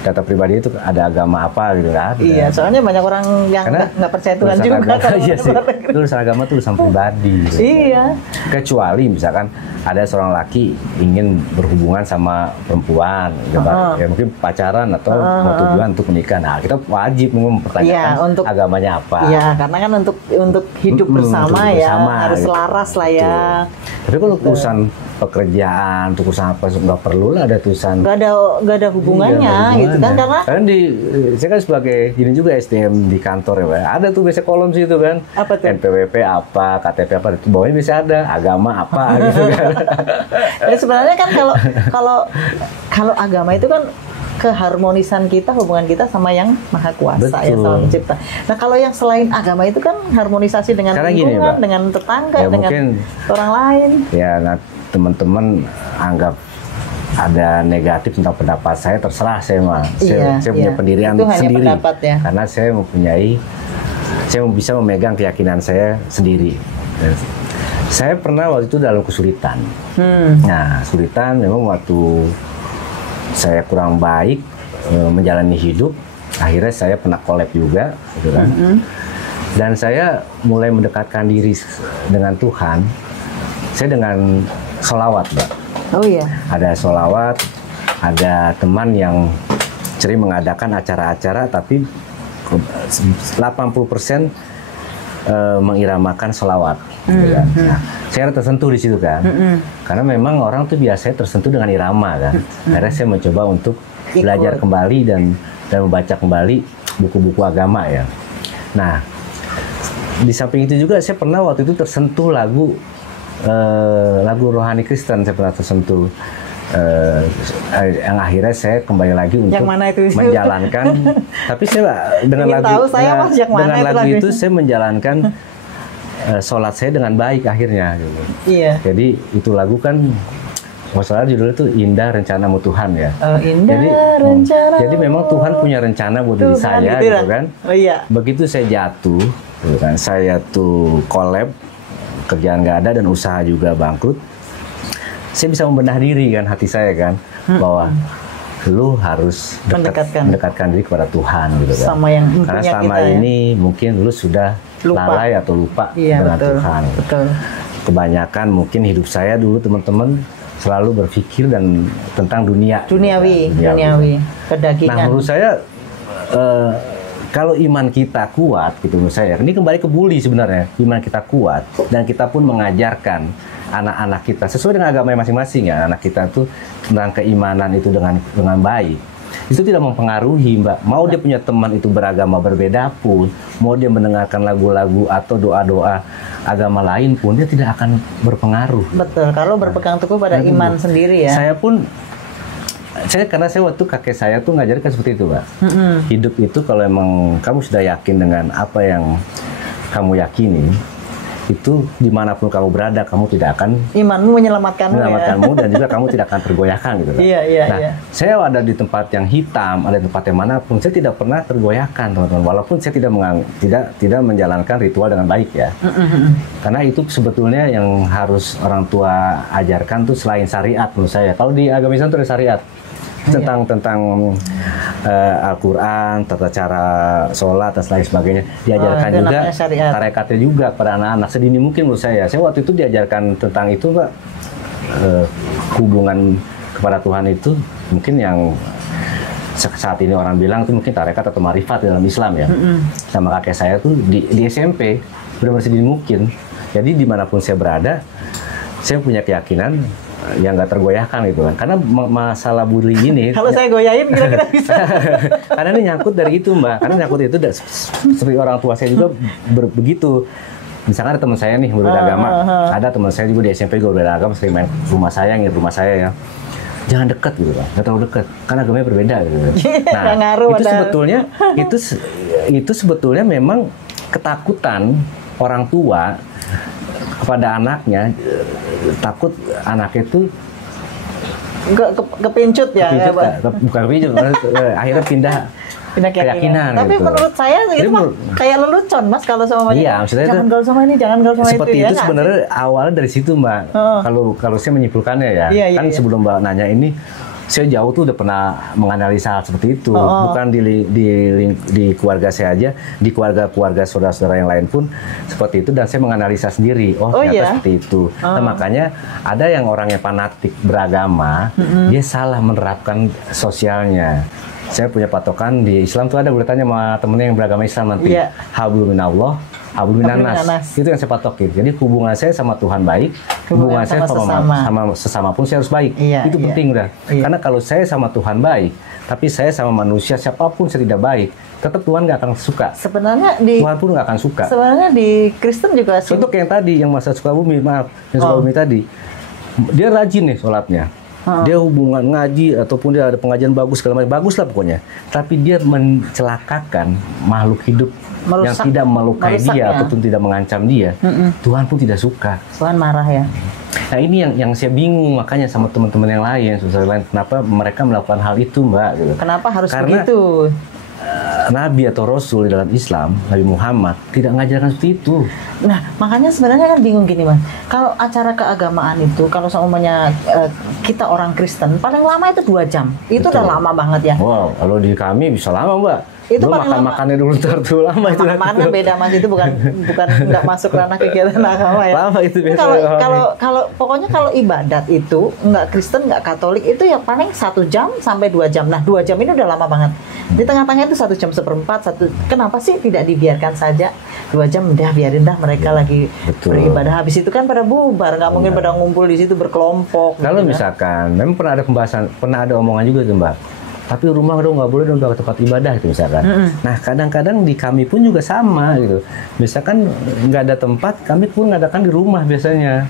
data pribadi itu ada agama apa gitu kan? Iya, soalnya banyak orang yang nggak percaya Tuhan juga. Iya sih. Tulisan agama itu tulisan pribadi. Gitu. Iya. Kecuali misalkan ada seorang laki ingin berhubungan sama perempuan, gitu, ya mungkin pacaran atau mau tujuan untuk menikah. Nah, kita wajib mempertanyakan agamanya apa. Iya, karena kan untuk hidup bersama ya harus gitu. Selaras lah ya. Tapi kalau urusan pekerjaan, untuk urusan apa nggak perlu lah ada tulisan. Nggak ada hubungannya, gitu kan karena saya kan sebagai ini juga SDM di kantor ya, Pak. Ada tuh biasa kolom situ kan. Apa tuh? NPWP apa, KTP apa, itu bawahnya bisa ada agama apa gitu kan. Ya sebenarnya kan kalau agama itu kan keharmonisan kita, hubungan kita sama yang maha kuasa. Betul. Ya, sama pencipta. Nah kalau yang selain agama itu kan harmonisasi dengan lingkungan, dengan tetangga, ya, dengan orang lain. Ya, nah, teman-teman anggap ada negatif tentang pendapat saya, terserah saya mah. Saya punya pendirian sendiri. Ya. Karena saya bisa memegang keyakinan saya sendiri. Saya pernah waktu itu dalam kesulitan. Nah, kesulitan memang waktu saya kurang baik menjalani hidup. Akhirnya saya pernah collab juga, gitu kan. Dan saya mulai mendekatkan diri dengan Tuhan. Saya dengan sholawat, Mbak. Oh iya. Ada sholawat, ada teman yang sering mengadakan acara-acara, tapi 80% mengiramakan sholawat. Nah, saya tersentuh di situ kan, karena memang orang tuh biasanya tersentuh dengan irama kan. Akhirnya saya mencoba untuk belajar kembali dan membaca kembali buku-buku agama ya. Nah, di samping itu juga saya pernah waktu itu tersentuh lagu rohani Kristen, saya pernah tersentuh. Yang akhirnya saya kembali lagi untuk menjalankan. Tapi saya dengan lagu itu saya menjalankan sholat saya dengan baik akhirnya. Gitu. Iya. Jadi itu lagu kan, masalah judulnya itu Indah Rencanamu Tuhan ya. Jadi memang Tuhan punya rencana buat diri saya gitu kan. Oh iya. Begitu saya jatuh, gitu kan, saya tuh collab, kerjaan nggak ada dan usaha juga bangkrut. Saya bisa membenah diri kan, hati saya kan, bahwa lu harus mendekatkan diri kepada Tuhan gitu kan. Sama yang karena selama ini mungkin lu sudah lalai atau lupa dengan Tuhan. Betul. Kebanyakan mungkin hidup saya dulu teman-teman selalu berpikir dan tentang duniawi, kedagingan. Nah, menurut saya kalau iman kita kuat gitu menurut saya, ini kembali ke Bully sebenarnya. Iman kita kuat dan kita pun mengajarkan anak-anak kita sesuai dengan agama masing-masing ya, anak kita tuh tentang keimanan itu dengan baik. Itu tidak mempengaruhi, Mbak. Mau dia punya teman itu beragama berbeda pun, mau dia mendengarkan lagu-lagu atau doa-doa agama lain pun, dia tidak akan berpengaruh. Betul, kalau berpegang teguh pada iman sendiri ya. Karena saya waktu kakek saya tuh ngajarkan seperti itu, Mbak. Hidup itu kalau emang kamu sudah yakin dengan apa yang kamu yakini, itu dimanapun kamu berada, kamu tidak akan imanmu menyelamatkanmu dan juga kamu tidak akan tergoyahkan gitu kan. Iya. Saya ada di tempat yang hitam, ada di tempat yang manapun, saya tidak pernah tergoyahkan, teman-teman. Walaupun saya tidak menjalankan ritual dengan baik ya. Karena itu sebetulnya yang harus orang tua ajarkan tuh selain syariat menurut saya. Kalau di agama Islam itu ada syariat. Tentang Al-Quran, tata cara sholat dan lain sebagainya diajarkan juga, tarekatnya juga pada anak-anak sedini mungkin menurut saya. Saya waktu itu diajarkan tentang itu, Pak, hubungan kepada Tuhan itu mungkin yang saat ini orang bilang itu mungkin tarekat atau marifat dalam Islam ya. Sama kakek saya tuh di SMP benar-benar sedini mungkin. Jadi dimanapun saya berada, saya punya keyakinan yang nggak tergoyahkan gitu kan, karena masalah bully ini kalau saya goyahin kira-kira bisa. Karena ini nyangkut dari itu, Mbak, karena nyangkut itu seperti orang tua saya juga begitu. Misalkan ada teman saya nih berbeda agama, ada teman saya juga di SMP juga berbeda agama, sering main rumah saya ya. jangan dekat gitu kan, nggak terlalu dekat, karena agamanya berbeda gitu. Nah, itu sebetulnya memang ketakutan orang tua kepada anaknya, takut anaknya itu kepincut ya, bukan kepincut, akhirnya pindah keyakinan. Tapi gitu. Menurut saya itu kayak lelucon Mas kalau sama iya, jangan gaul sama ini, jangan gaul sama seperti itu. Seperti itu sebenarnya awalnya dari situ Mbak. Kalau saya menyimpulkannya ya, sebelum Mbak nanya ini, saya jauh tuh udah pernah menganalisa hal seperti itu. Bukan di keluarga saya aja, di keluarga saudara-saudara yang lain pun seperti itu, dan saya menganalisa sendiri. Ternyata seperti itu. Nah, makanya ada yang orangnya fanatik beragama, dia salah menerapkan sosialnya. Saya punya patokan di Islam tuh ada, boleh tanya sama temennya yang beragama Islam nanti. Hablum minallah, hablum minannas. Itu yang saya patokin. Jadi hubungan saya sama Tuhan baik, hubungan saya sama sesama pun saya harus baik. Itu penting udah. Karena kalau saya sama Tuhan baik, tapi saya sama manusia siapapun saya tidak baik, tetap Tuhan nggak akan suka. Sebenarnya Tuhan pun nggak akan suka. Sebenarnya di Kristen juga. Untuk yang tadi, yang masa Sukabumi, yang Sukabumi tadi, dia rajin nih sholatnya. Dia hubungan ngaji ataupun dia ada pengajian bagus segala macam, bagus lah pokoknya. Tapi dia mencelakakan makhluk hidup yang tidak melukai dia ataupun tidak mengancam dia. Tuhan pun tidak suka. Tuhan marah ya. Nah ini yang saya bingung makanya sama teman-teman yang lain, saudara lain, kenapa mereka melakukan hal itu Mbak? Gitu. Kenapa harus begitu? Nabi atau Rasul di dalam Islam, Nabi Muhammad tidak mengajarkan seperti itu. Nah, makanya sebenarnya kan bingung gini Mas. Kalau acara keagamaan itu, kalau seumumnya kita orang Kristen, paling lama itu 2 jam. Itu udah lama banget ya. Wow, kalau di kami bisa lama Mbak. Itu makan-makannya dulu tertuh lama itu. Makan beda Mas, itu bukan nggak masuk ranah kegiatan agama ya. Lama itu biasa. Kalau pokoknya kalau ibadat itu nggak Kristen nggak Katolik itu ya paling 1 jam sampai 2 jam. Nah 2 jam ini udah lama banget. Di tengah-tengah itu 1 jam seperempat. Kenapa sih tidak dibiarkan saja 2 jam? Udah biarin dah mereka lagi beribadah. Habis itu kan pada bubar, nggak mungkin pada ngumpul di situ berkelompok. Kalau misalkan, memang pernah ada pembahasan, pernah ada omongan juga tuh Mbak. Tapi rumah dong nggak boleh dong ke tempat ibadah gitu misalkan. Nah kadang-kadang di kami pun juga sama gitu. Misalkan nggak ada tempat, kami pun ngadakan di rumah biasanya.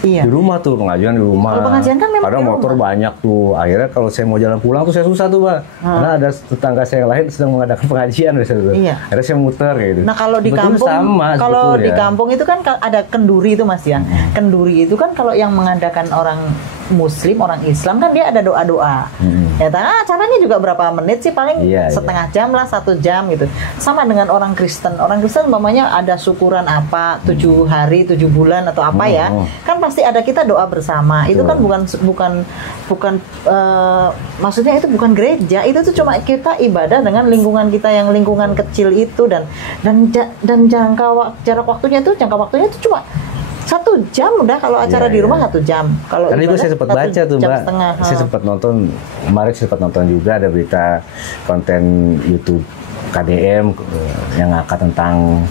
Iya. Di rumah tuh, pengajian di rumah. Kalau pengajian kan memang kadang motor banyak tuh. Akhirnya kalau saya mau jalan pulang tuh saya susah tuh Pak. Karena ada tetangga saya yang lain sedang mengadakan pengajian biasanya tuh. Iya. Akhirnya saya muter gitu. Nah kalau di kampung, kalau di kampung itu kan ada kenduri itu Mas ya. Kenduri itu kan kalau yang mengadakan orang Muslim, orang Islam kan dia ada doa-doa. Ya, acaranya juga berapa menit sih, paling setengah jam lah, 1 jam gitu. Sama dengan orang Kristen. Orang Kristen umpamanya ada syukuran apa 7 hari, 7 bulan atau apa ya. Kan pasti ada kita doa bersama. Itu kan bukan maksudnya itu bukan gereja. Itu tuh cuma kita ibadah dengan lingkungan kita yang lingkungan kecil itu dan jarak waktunya itu cuma 1 jam udah. Kalau acara di rumah 1 jam. Kalau tadi gue saya sempat baca tuh Mbak, saya sempat nonton kemarin, sempat nonton juga ada berita konten YouTube KDM yang ngangkat tentang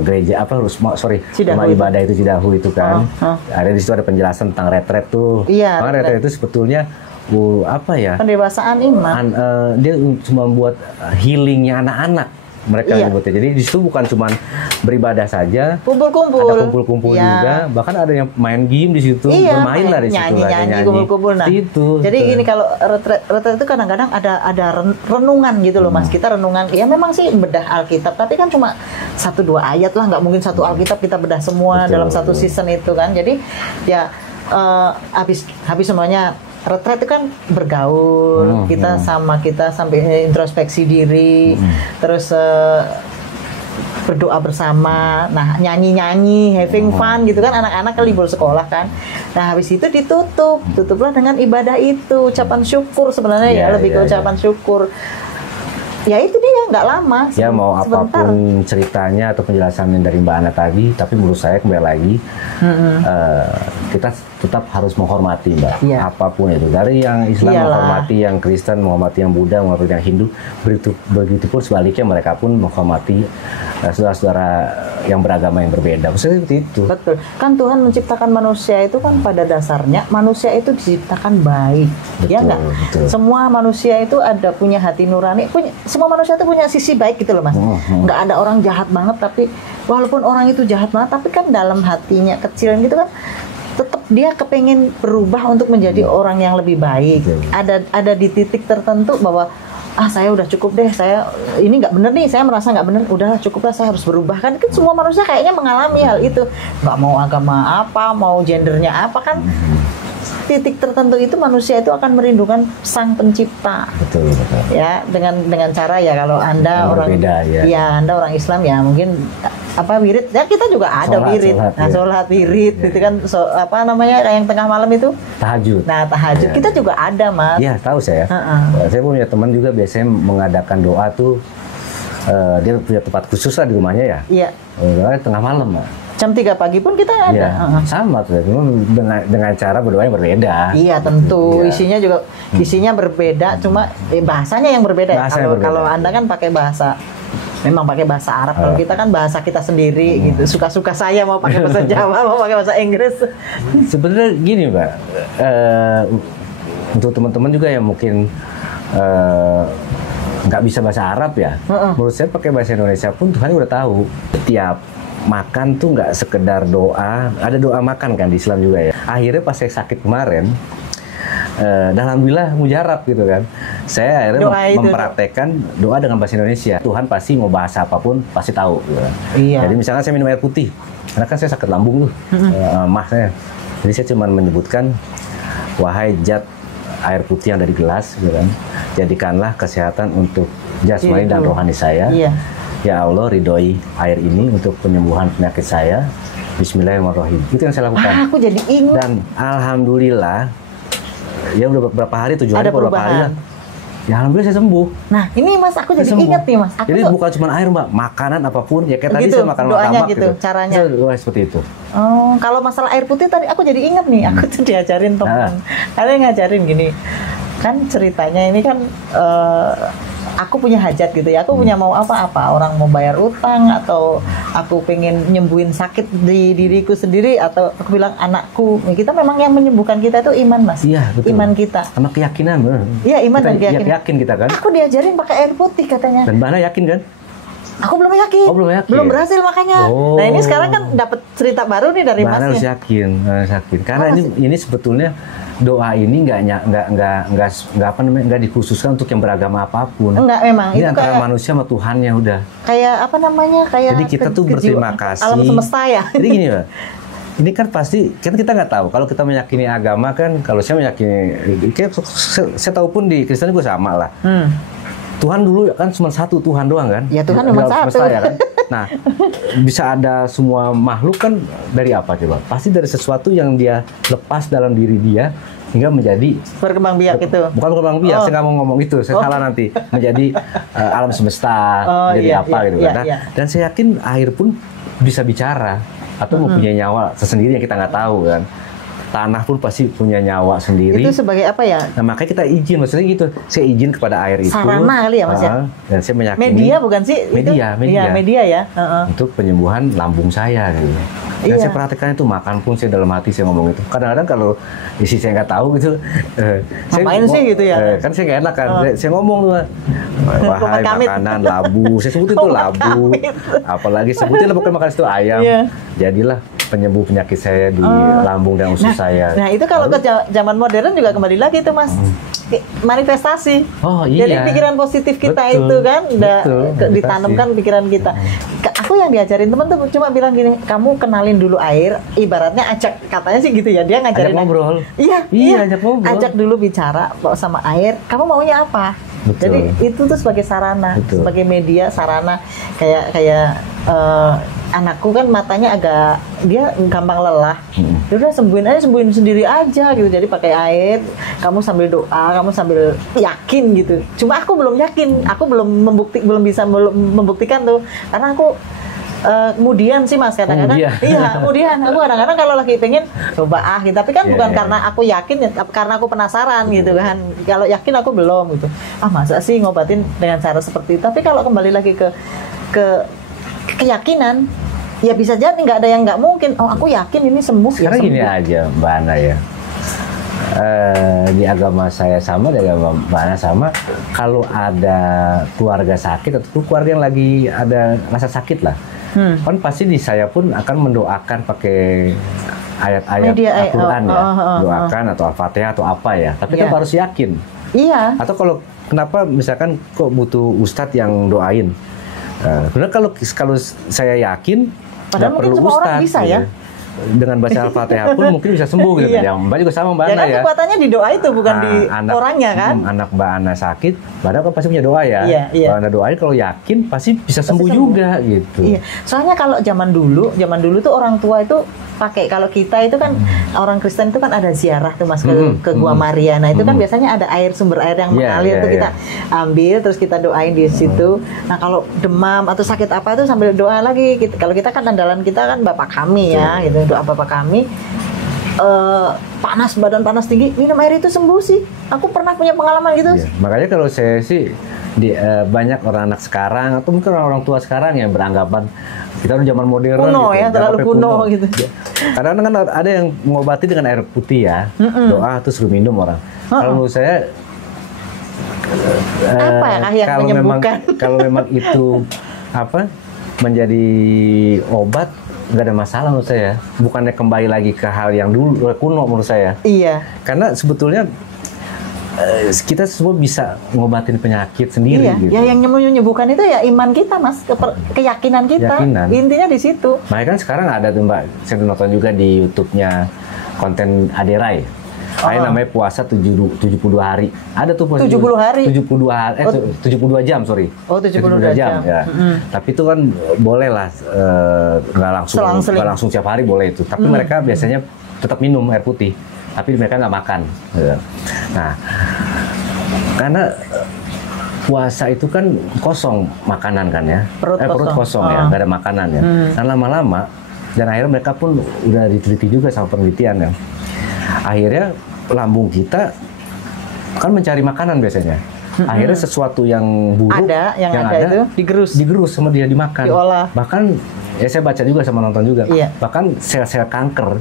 gereja rumah ibadah itu Cidahu itu kan. Ada di situ ada penjelasan tentang retret tuh. Karena retret itu sebetulnya pendewasaan iman. Dia cuma buat healingnya anak-anak. Mereka nyebutnya. Jadi di situ bukan cuma beribadah saja, kumpul-kumpul, ada kumpul-kumpul juga, bahkan ada yang main game di situ, bermain lah di situ, nyanyi, kumpul-kumpul. Nah, jadi gini, kalau retret itu kadang-kadang ada renungan gitu loh Mas. Kita renungan, ya memang sih bedah Alkitab, tapi kan cuma 1-2 ayat lah, nggak mungkin satu Alkitab kita bedah semua dalam satu season itu kan. Jadi ya habis semuanya. Retret itu kan bergaul, kita sampai introspeksi diri, terus berdoa bersama, nah nyanyi-nyanyi, having fun gitu kan, anak-anak kan libur sekolah kan. Nah habis itu tutuplah dengan ibadah itu, ucapan syukur sebenarnya lebih ke ucapan syukur. Ya itu dia, nggak lama. Ya mau apapun ceritanya atau penjelasannya dari Mbak Ana tadi, tapi menurut saya kembali lagi kita tetap harus menghormati Mbak. Apapun itu, dari yang Islam menghormati yang Kristen, menghormati yang Buddha, menghormati yang Hindu, begitupun sebaliknya mereka pun menghormati saudara-saudara yang beragama yang berbeda. Maksudnya seperti itu. Betul. Kan Tuhan menciptakan manusia itu kan pada dasarnya manusia itu diciptakan baik. Betul, ya nggak? Semua manusia itu punya hati nurani, semua manusia itu punya sisi baik gitu loh Mas. Nggak ada orang jahat banget, tapi walaupun orang itu jahat banget, tapi kan dalam hatinya kecil gitu kan, tetap dia kepengen berubah untuk menjadi orang yang lebih baik. Ada di titik tertentu bahwa saya udah cukup deh, saya ini nggak bener nih, saya merasa nggak bener, udah cukup lah, saya harus berubah. Kan semua manusia kayaknya mengalami hal itu, nggak mau agama apa, mau gendernya apa, kan titik tertentu itu manusia itu akan merindukan sang pencipta. Betul. Ya, dengan cara ya kalau Anda yang orang berbeda, ya. Anda orang Islam ya mungkin wirid. Ya kita juga ada wirid. Sholat wirid itu kan yang tengah malam itu tahajud. Nah, tahajud kita juga ada, Mas. Iya, tahu saya. Saya punya teman juga biasanya mengadakan doa tuh, dia punya tempat khusus lah di rumahnya ya. Iya. Tengah malam, Mbak. Jam 3 pagi pun kita ada. Ya, sama tuh, dengan cara berdoa yang berbeda. Iya, tentu. Isinya juga berbeda, cuma bahasanya yang berbeda. Kalau Anda kan pakai bahasa, memang pakai bahasa Arab. Kalau kita kan bahasa kita sendiri gitu. Suka-suka saya mau pakai bahasa Jawa, mau pakai bahasa Inggris. Sebenarnya gini, Mbak. Untuk teman-teman juga yang mungkin nggak bisa bahasa Arab ya, menurut saya pakai bahasa Indonesia pun Tuhan udah tahu. Tiap makan tuh nggak sekedar doa, ada doa makan kan di Islam juga ya. Akhirnya pas saya sakit kemarin, alhamdulillah mujarab gitu kan, saya akhirnya mempraktekkan doa dengan bahasa Indonesia. Tuhan pasti mau bahasa apapun pasti tahu gitu kan. Iya. Jadi misalnya saya minum air putih, karena kan saya sakit lambung tuh, mah saya. Jadi saya cuma menyebutkan, wahai zat air putih yang ada di gelas gitu kan, jadikanlah kesehatan untuk jasmani dan rohani saya. Iya. Ya Allah, ridhoi air ini untuk penyembuhan penyakit saya. Bismillahirrahmanirrahim. Itu yang saya lakukan. Aku jadi ingat. Dan alhamdulillah, ya udah beberapa hari, 7 hari, beberapa hari lah. Ya alhamdulillah saya sembuh. Nah ini Mas, aku jadi ingat nih Mas. Jadi bukan cuma air Mbak, makanan apapun. Ya kayak tadi saya makan martabak gitu. Caranya. Seperti itu. Oh, kalau masalah air putih tadi aku jadi ingat nih. Aku tuh diajarin teman. Kalian ngajarin gini. Kan ceritanya ini kan aku punya hajat gitu ya, aku punya mau apa-apa, orang mau bayar utang atau aku pengen nyembuhin sakit di diriku sendiri, atau aku bilang anakku, kita memang yang menyembuhkan kita itu iman Mas. Iya, betul. Iman kita sama keyakinan. Iya, iman dan keyakinan. Yakin kita kan. Aku diajarin pakai air putih katanya. Dan Mbak yakin kan? Aku belum yakin. Oh, belum yakin. Belum berhasil makanya. Nah ini sekarang kan dapat cerita baru nih dari Masnya. Harus yakin. Karena ini sebetulnya doa ini nggak dikhususkan untuk yang beragama apapun. Enggak, memang ini itu antara kayak manusia sama Tuhannya udah. Kayak apa namanya? Kayak jadi kita tuh berterima kasih. Alam semesta ya. Jadi gini Mbak. Ini kan pasti kan kita nggak tahu. Kalau kita meyakini agama kan, kalau saya meyakini, saya tahu pun di Kristen juga sama lah. Tuhan dulu kan cuma satu Tuhan doang kan? Ya Tuhan memang satu. Ya kan? Nah, bisa ada semua makhluk kan dari apa coba? Pasti dari sesuatu yang dia lepas dalam diri dia hingga menjadi berkembang biak itu. Bukan berkembang biak, saya nggak mau ngomong itu, saya salah nanti. Menjadi alam semesta, jadi gitu kan? Dan saya yakin air pun bisa bicara atau mempunyai nyawa sesendiri yang kita nggak tahu kan. Tanah pun pasti punya nyawa sendiri. Itu sebagai apa ya? Nah makanya kita izin, maksudnya gitu. Saya izin kepada air itu. Sarana kali ya Mas ya? Dan saya meyakini. Media bukan sih? Media. Iya, media ya. Untuk penyembuhan lambung saya gitu. Dan saya perhatikan itu, makan pun saya dalam hati saya ngomong itu. Kadang-kadang kalau isi saya nggak tahu gitu. Ngapain sih gitu ya? Kan saya nggak enak kan. Saya ngomong tuh. Wahai makanan labu. Saya sebutin tuh labu. Apalagi sebutin lah pokoknya makan itu ayam. Jadilah penyembuh penyakit saya di lambung dan usus saya. Nah itu kalau ke zaman modern juga kembali lagi tuh Mas, manifestasi. Oh iya. Jadi pikiran positif kita itu kan udah ditanamkan pikiran kita. Aku yang diajarin teman tuh cuma bilang gini, kamu kenalin dulu air, ibaratnya ajak, katanya sih gitu ya, dia ngajarin. Ajak ngobrol. Iya, ajak ngobrol. Ajak dulu bicara sama air, kamu maunya apa? Betul. Jadi itu tuh sebagai sarana, sebagai media sarana, kayak anakku kan matanya agak, dia gampang lelah. Ya udah sembuhin sendiri aja gitu. Jadi pakai air, kamu sambil doa, kamu sambil yakin gitu. Cuma aku belum yakin, aku belum bisa membuktikan tuh, karena aku kemudian sih Mas kadang-kadang. Kemudian aku kadang-kadang kalau lagi pengen coba gitu, tapi kan bukan karena aku yakin ya, karena aku penasaran gitu kan. Kalau yakin aku belum gitu. Masa sih ngobatin dengan cara seperti itu. Tapi kalau kembali lagi ke keyakinan, ya bisa jadi nggak ada yang nggak mungkin. Aku yakin ini sembuh. Sekarang gini aja Mbak Ana ya. Di agama saya sama, di agama Mbak Ana sama. Kalau ada keluarga sakit atau keluarga yang lagi ada rasa sakit lah, kan pasti di saya pun akan mendoakan pakai ayat-ayat Al-Quran ya, doakan atau Al-Fatihah atau apa ya. Tapi kan harus yakin. Iya. Atau kalau kenapa misalkan kok butuh ustadz yang doain? Sebenarnya kalau saya yakin nggak perlu ustadz. Bisa ya. Dengan baca Al-Fatihah pun mungkin bisa sembuh gitu. Yang Mbak juga sama Mbak Ana kan kekuatannya di doa itu bukan di orangnya kan. Anak Mbak Ana sakit, Mbak Ana kan pasti punya doa ya. Kalau Anda doain, kalau yakin pasti bisa sembuh juga gitu. Iya. Soalnya kalau zaman dulu tuh orang tua itu pakai, kalau kita itu kan orang Kristen itu kan ada ziarah tuh Mas ke Gua Maria. Nah, itu kan biasanya ada sumber air yang mengalir tuh kita ambil terus kita doain di situ. Nah, kalau demam atau sakit apa itu sambil doa lagi. Kalau kita kan andalan kita kan Bapak kami ya gitu, doa Bapak kami. Panas, badan panas tinggi, minum air itu sembuh sih. Aku pernah punya pengalaman gitu. Makanya kalau saya sih banyak orang anak sekarang atau mungkin orang tua sekarang yang beranggapan kita udah zaman modern kuno gitu, ya, terlalu kuno gitu. Kadang-kadang kan ada yang mengobati dengan air putih ya, doa terus suruh minum orang. Kalau menurut saya kalau memang itu menjadi obat, nggak ada masalah menurut saya. Bukannya kembali lagi ke hal yang dulu kuno menurut saya. Iya. Karena sebetulnya kita semua bisa ngobatin penyakit sendiri. Gitu. Ya yang menyembuhkan itu ya iman kita Mas, keyakinan kita. Intinya di situ. Makanya kan sekarang ada tuh Mbak, saya nonton juga di YouTube-nya konten Aderai. Namanya puasa 72 hari. Ada tuh puasa 70 hari. 72 jam, sorry. 72 jam. Ya. Tapi itu kan boleh lah, nggak langsung tiap hari boleh itu. Tapi mereka biasanya tetap minum air putih. Tapi mereka nggak makan. Nah, karena puasa itu kan kosong makanan kan ya, perut kosong ya, nggak ada makanan ya. Dan lama-lama, dan akhirnya mereka pun udah diteliti juga sama penelitian ya. Akhirnya lambung kita kan mencari makanan biasanya. Akhirnya sesuatu yang buruk yang ada itu digerus sama dia dimakan. Diolah. Bahkan ya saya baca juga sama nonton juga. Bahkan sel-sel kanker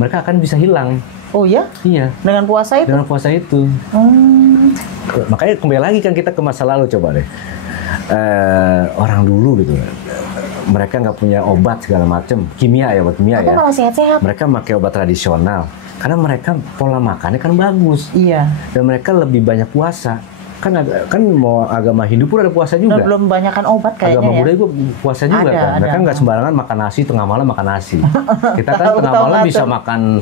mereka akan bisa hilang. Oh ya? Iya. Dengan puasa itu? Dengan puasa itu. Makanya kembali lagi kan kita ke masa lalu, coba deh. Orang dulu gitu, mereka nggak punya obat segala macam, kimia ya, malah sehat-sehat. Mereka pakai obat tradisional. Karena mereka pola makannya kan bagus. Iya. Dan mereka lebih banyak puasa. Kan mau agama Hindu pun ada puasa juga. Belum banyakan obat kayaknya. Agama Buddha juga puasa juga kan. Mereka nggak sembarangan makan nasi, tengah malam makan nasi. Kita kan tengah malam bisa makan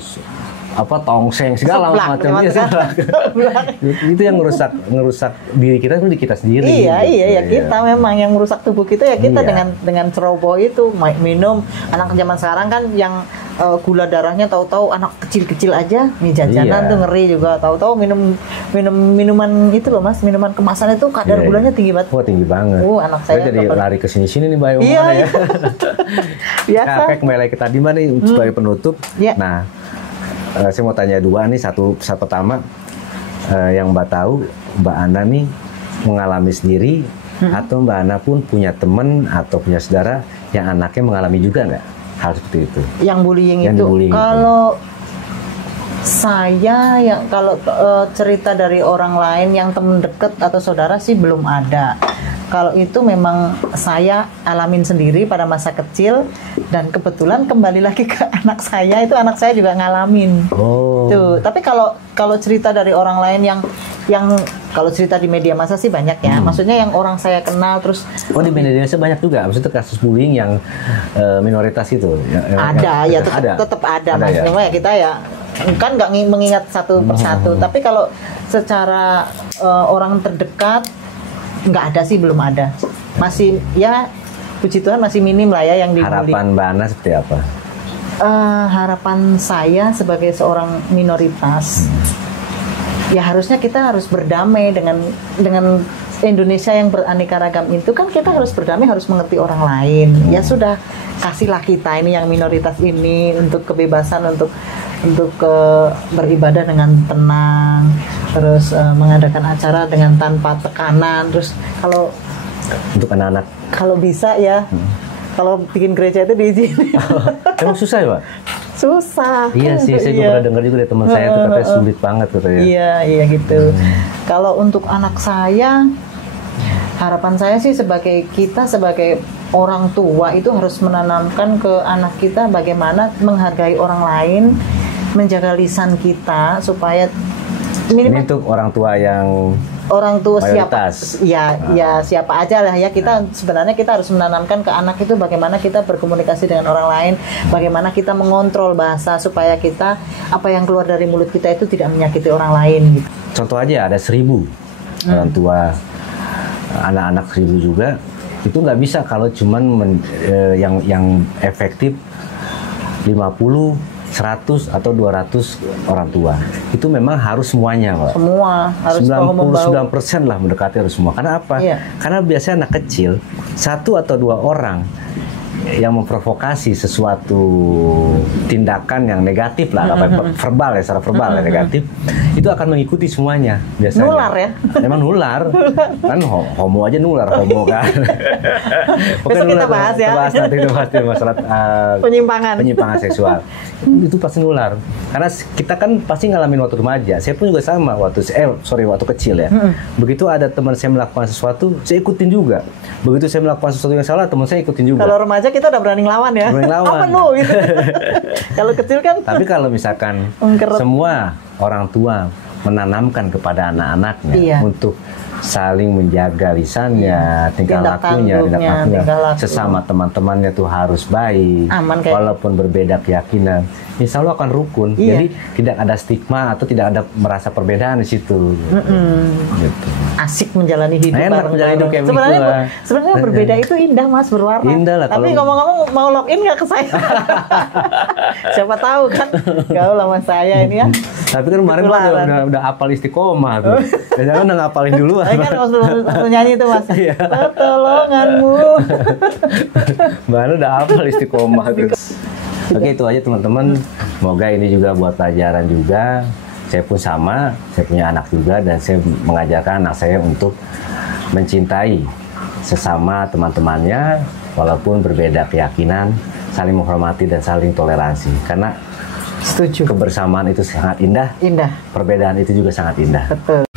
tongseng segala macam itu yang ngerusak diri kita, itu di kita sendiri. Iya, kita memang yang merusak tubuh kita ya kita dengan ceroboh itu minum. Anak zaman sekarang kan yang gula darahnya tahu-tahu anak kecil-kecil aja nih jajanan tuh ngeri juga, tahu-tahu minuman itu loh Mas, minuman kemasan itu kadar gulanya tinggi banget. Tinggi banget. Anak saya jadi lari ke sini nih Mbak ya. Biasa. Kayak kembali kita di mana nih sebagai penutup. Nah, saya mau tanya dua nih, satu pertama yang Mbak tahu, Mbak Ana nih mengalami sendiri atau Mbak Ana pun punya teman atau punya saudara yang anaknya mengalami juga nggak hal seperti itu? Yang bullying itu? Kalau saya kalau cerita dari orang lain yang teman dekat atau saudara sih belum ada. Kalau itu memang saya alamin sendiri pada masa kecil, dan kebetulan kembali lagi ke anak saya, itu anak saya juga ngalamin. Tuh, tapi kalau cerita dari orang lain yang kalau cerita di media massa sih banyak ya. Maksudnya yang orang saya kenal terus. Di media massa banyak juga. Maksudnya kasus bullying yang minoritas itu. Tetap ada Mas. Cuma ya kita ya kan nggak mengingat satu persatu. Tapi kalau secara orang terdekat nggak ada sih, belum ada. Masih ya puji Tuhan masih minim lah ya yang dibully. Harapan Mbak Ana seperti apa? Harapan saya sebagai seorang minoritas, ya harusnya kita harus berdamai dengan Indonesia yang beraneka ragam itu kan. Kita harus berdamai, harus mengerti orang lain. Ya sudah, kasihlah kita ini yang minoritas ini untuk kebebasan untuk beribadah dengan tenang, terus mengadakan acara dengan tanpa tekanan. Terus kalau untuk anak-anak, kalau bisa ya, kalau bikin gereja itu diizinin. Emang susah ya Pak? Susah. Iya sih, saya juga pernah dengar juga dari teman saya itu katanya sulit banget katanya. Iya gitu. Kalau untuk anak saya, harapan saya sih sebagai orang tua itu harus menanamkan ke anak kita bagaimana menghargai orang lain, menjaga lisan kita supaya ini untuk orang tua yang orang tua siapa mayoritas. ya siapa aja lah ya, kita sebenarnya kita harus menanamkan ke anak itu bagaimana kita berkomunikasi dengan orang lain, bagaimana kita mengontrol bahasa supaya kita apa yang keluar dari mulut kita itu tidak menyakiti orang lain gitu. Contoh aja ada 1000 orang tua, anak-anak 1000 juga, itu nggak bisa kalau cuman yang efektif 50, 100 atau 200 orang tua. Itu memang harus semuanya, Pak. Semua harus 99% lah mendekati harus semua. Karena apa? Iya. Karena biasanya anak kecil 1 atau 2 orang yang memprovokasi sesuatu tindakan yang negatif lah, verbal ya, secara verbal ya, negatif, itu akan mengikuti semuanya biasanya. Nular ya? Memang nular. Kan homo aja nular, homo kan. Besok kita bahas ya. Kita bahas nanti masalah penyimpangan seksual. Itu pasti nular. Karena kita kan pasti ngalamin waktu remaja. Saya pun juga sama waktu kecil ya. Begitu ada teman saya melakukan sesuatu, saya ikutin juga. Begitu saya melakukan sesuatu yang salah, teman saya ikutin juga. Kalau remaja kita udah berani ngelawan ya. Berani ngelawan. Apa lu gitu. Kalau kecil kan. Tapi kalau misalkan semua orang tua menanamkan kepada anak-anaknya untuk saling menjaga lisannya, tingkah lakunya, sesama teman-temannya tuh harus baik, walaupun berbeda keyakinan, insya Allah akan rukun. Jadi tidak ada stigma atau tidak ada merasa perbedaan di situ. Gitu. Asik menjalani hidup. Enak menjalani hidup kayak sebenarnya berbeda itu indah Mas, berwarna. Indah lah. Tapi ngomong-ngomong mau login nggak ke saya? Siapa tahu kan gaul sama saya ini ya. Tapi kan kemarin udah hafal istiqomah tuh. Jangan udah ngapalin duluan. Kan harus nyanyi itu Mas. Pertolonganmu. Baru udah hafal istiqomah tuh. Oke, itu aja teman-teman. Semoga ini juga buat pelajaran juga. Saya pun sama, saya punya anak juga dan saya mengajarkan anak saya untuk mencintai sesama teman-temannya walaupun berbeda keyakinan, saling menghormati dan saling toleransi. Karena kebersamaan itu sangat indah. Perbedaan itu juga sangat indah. Betul.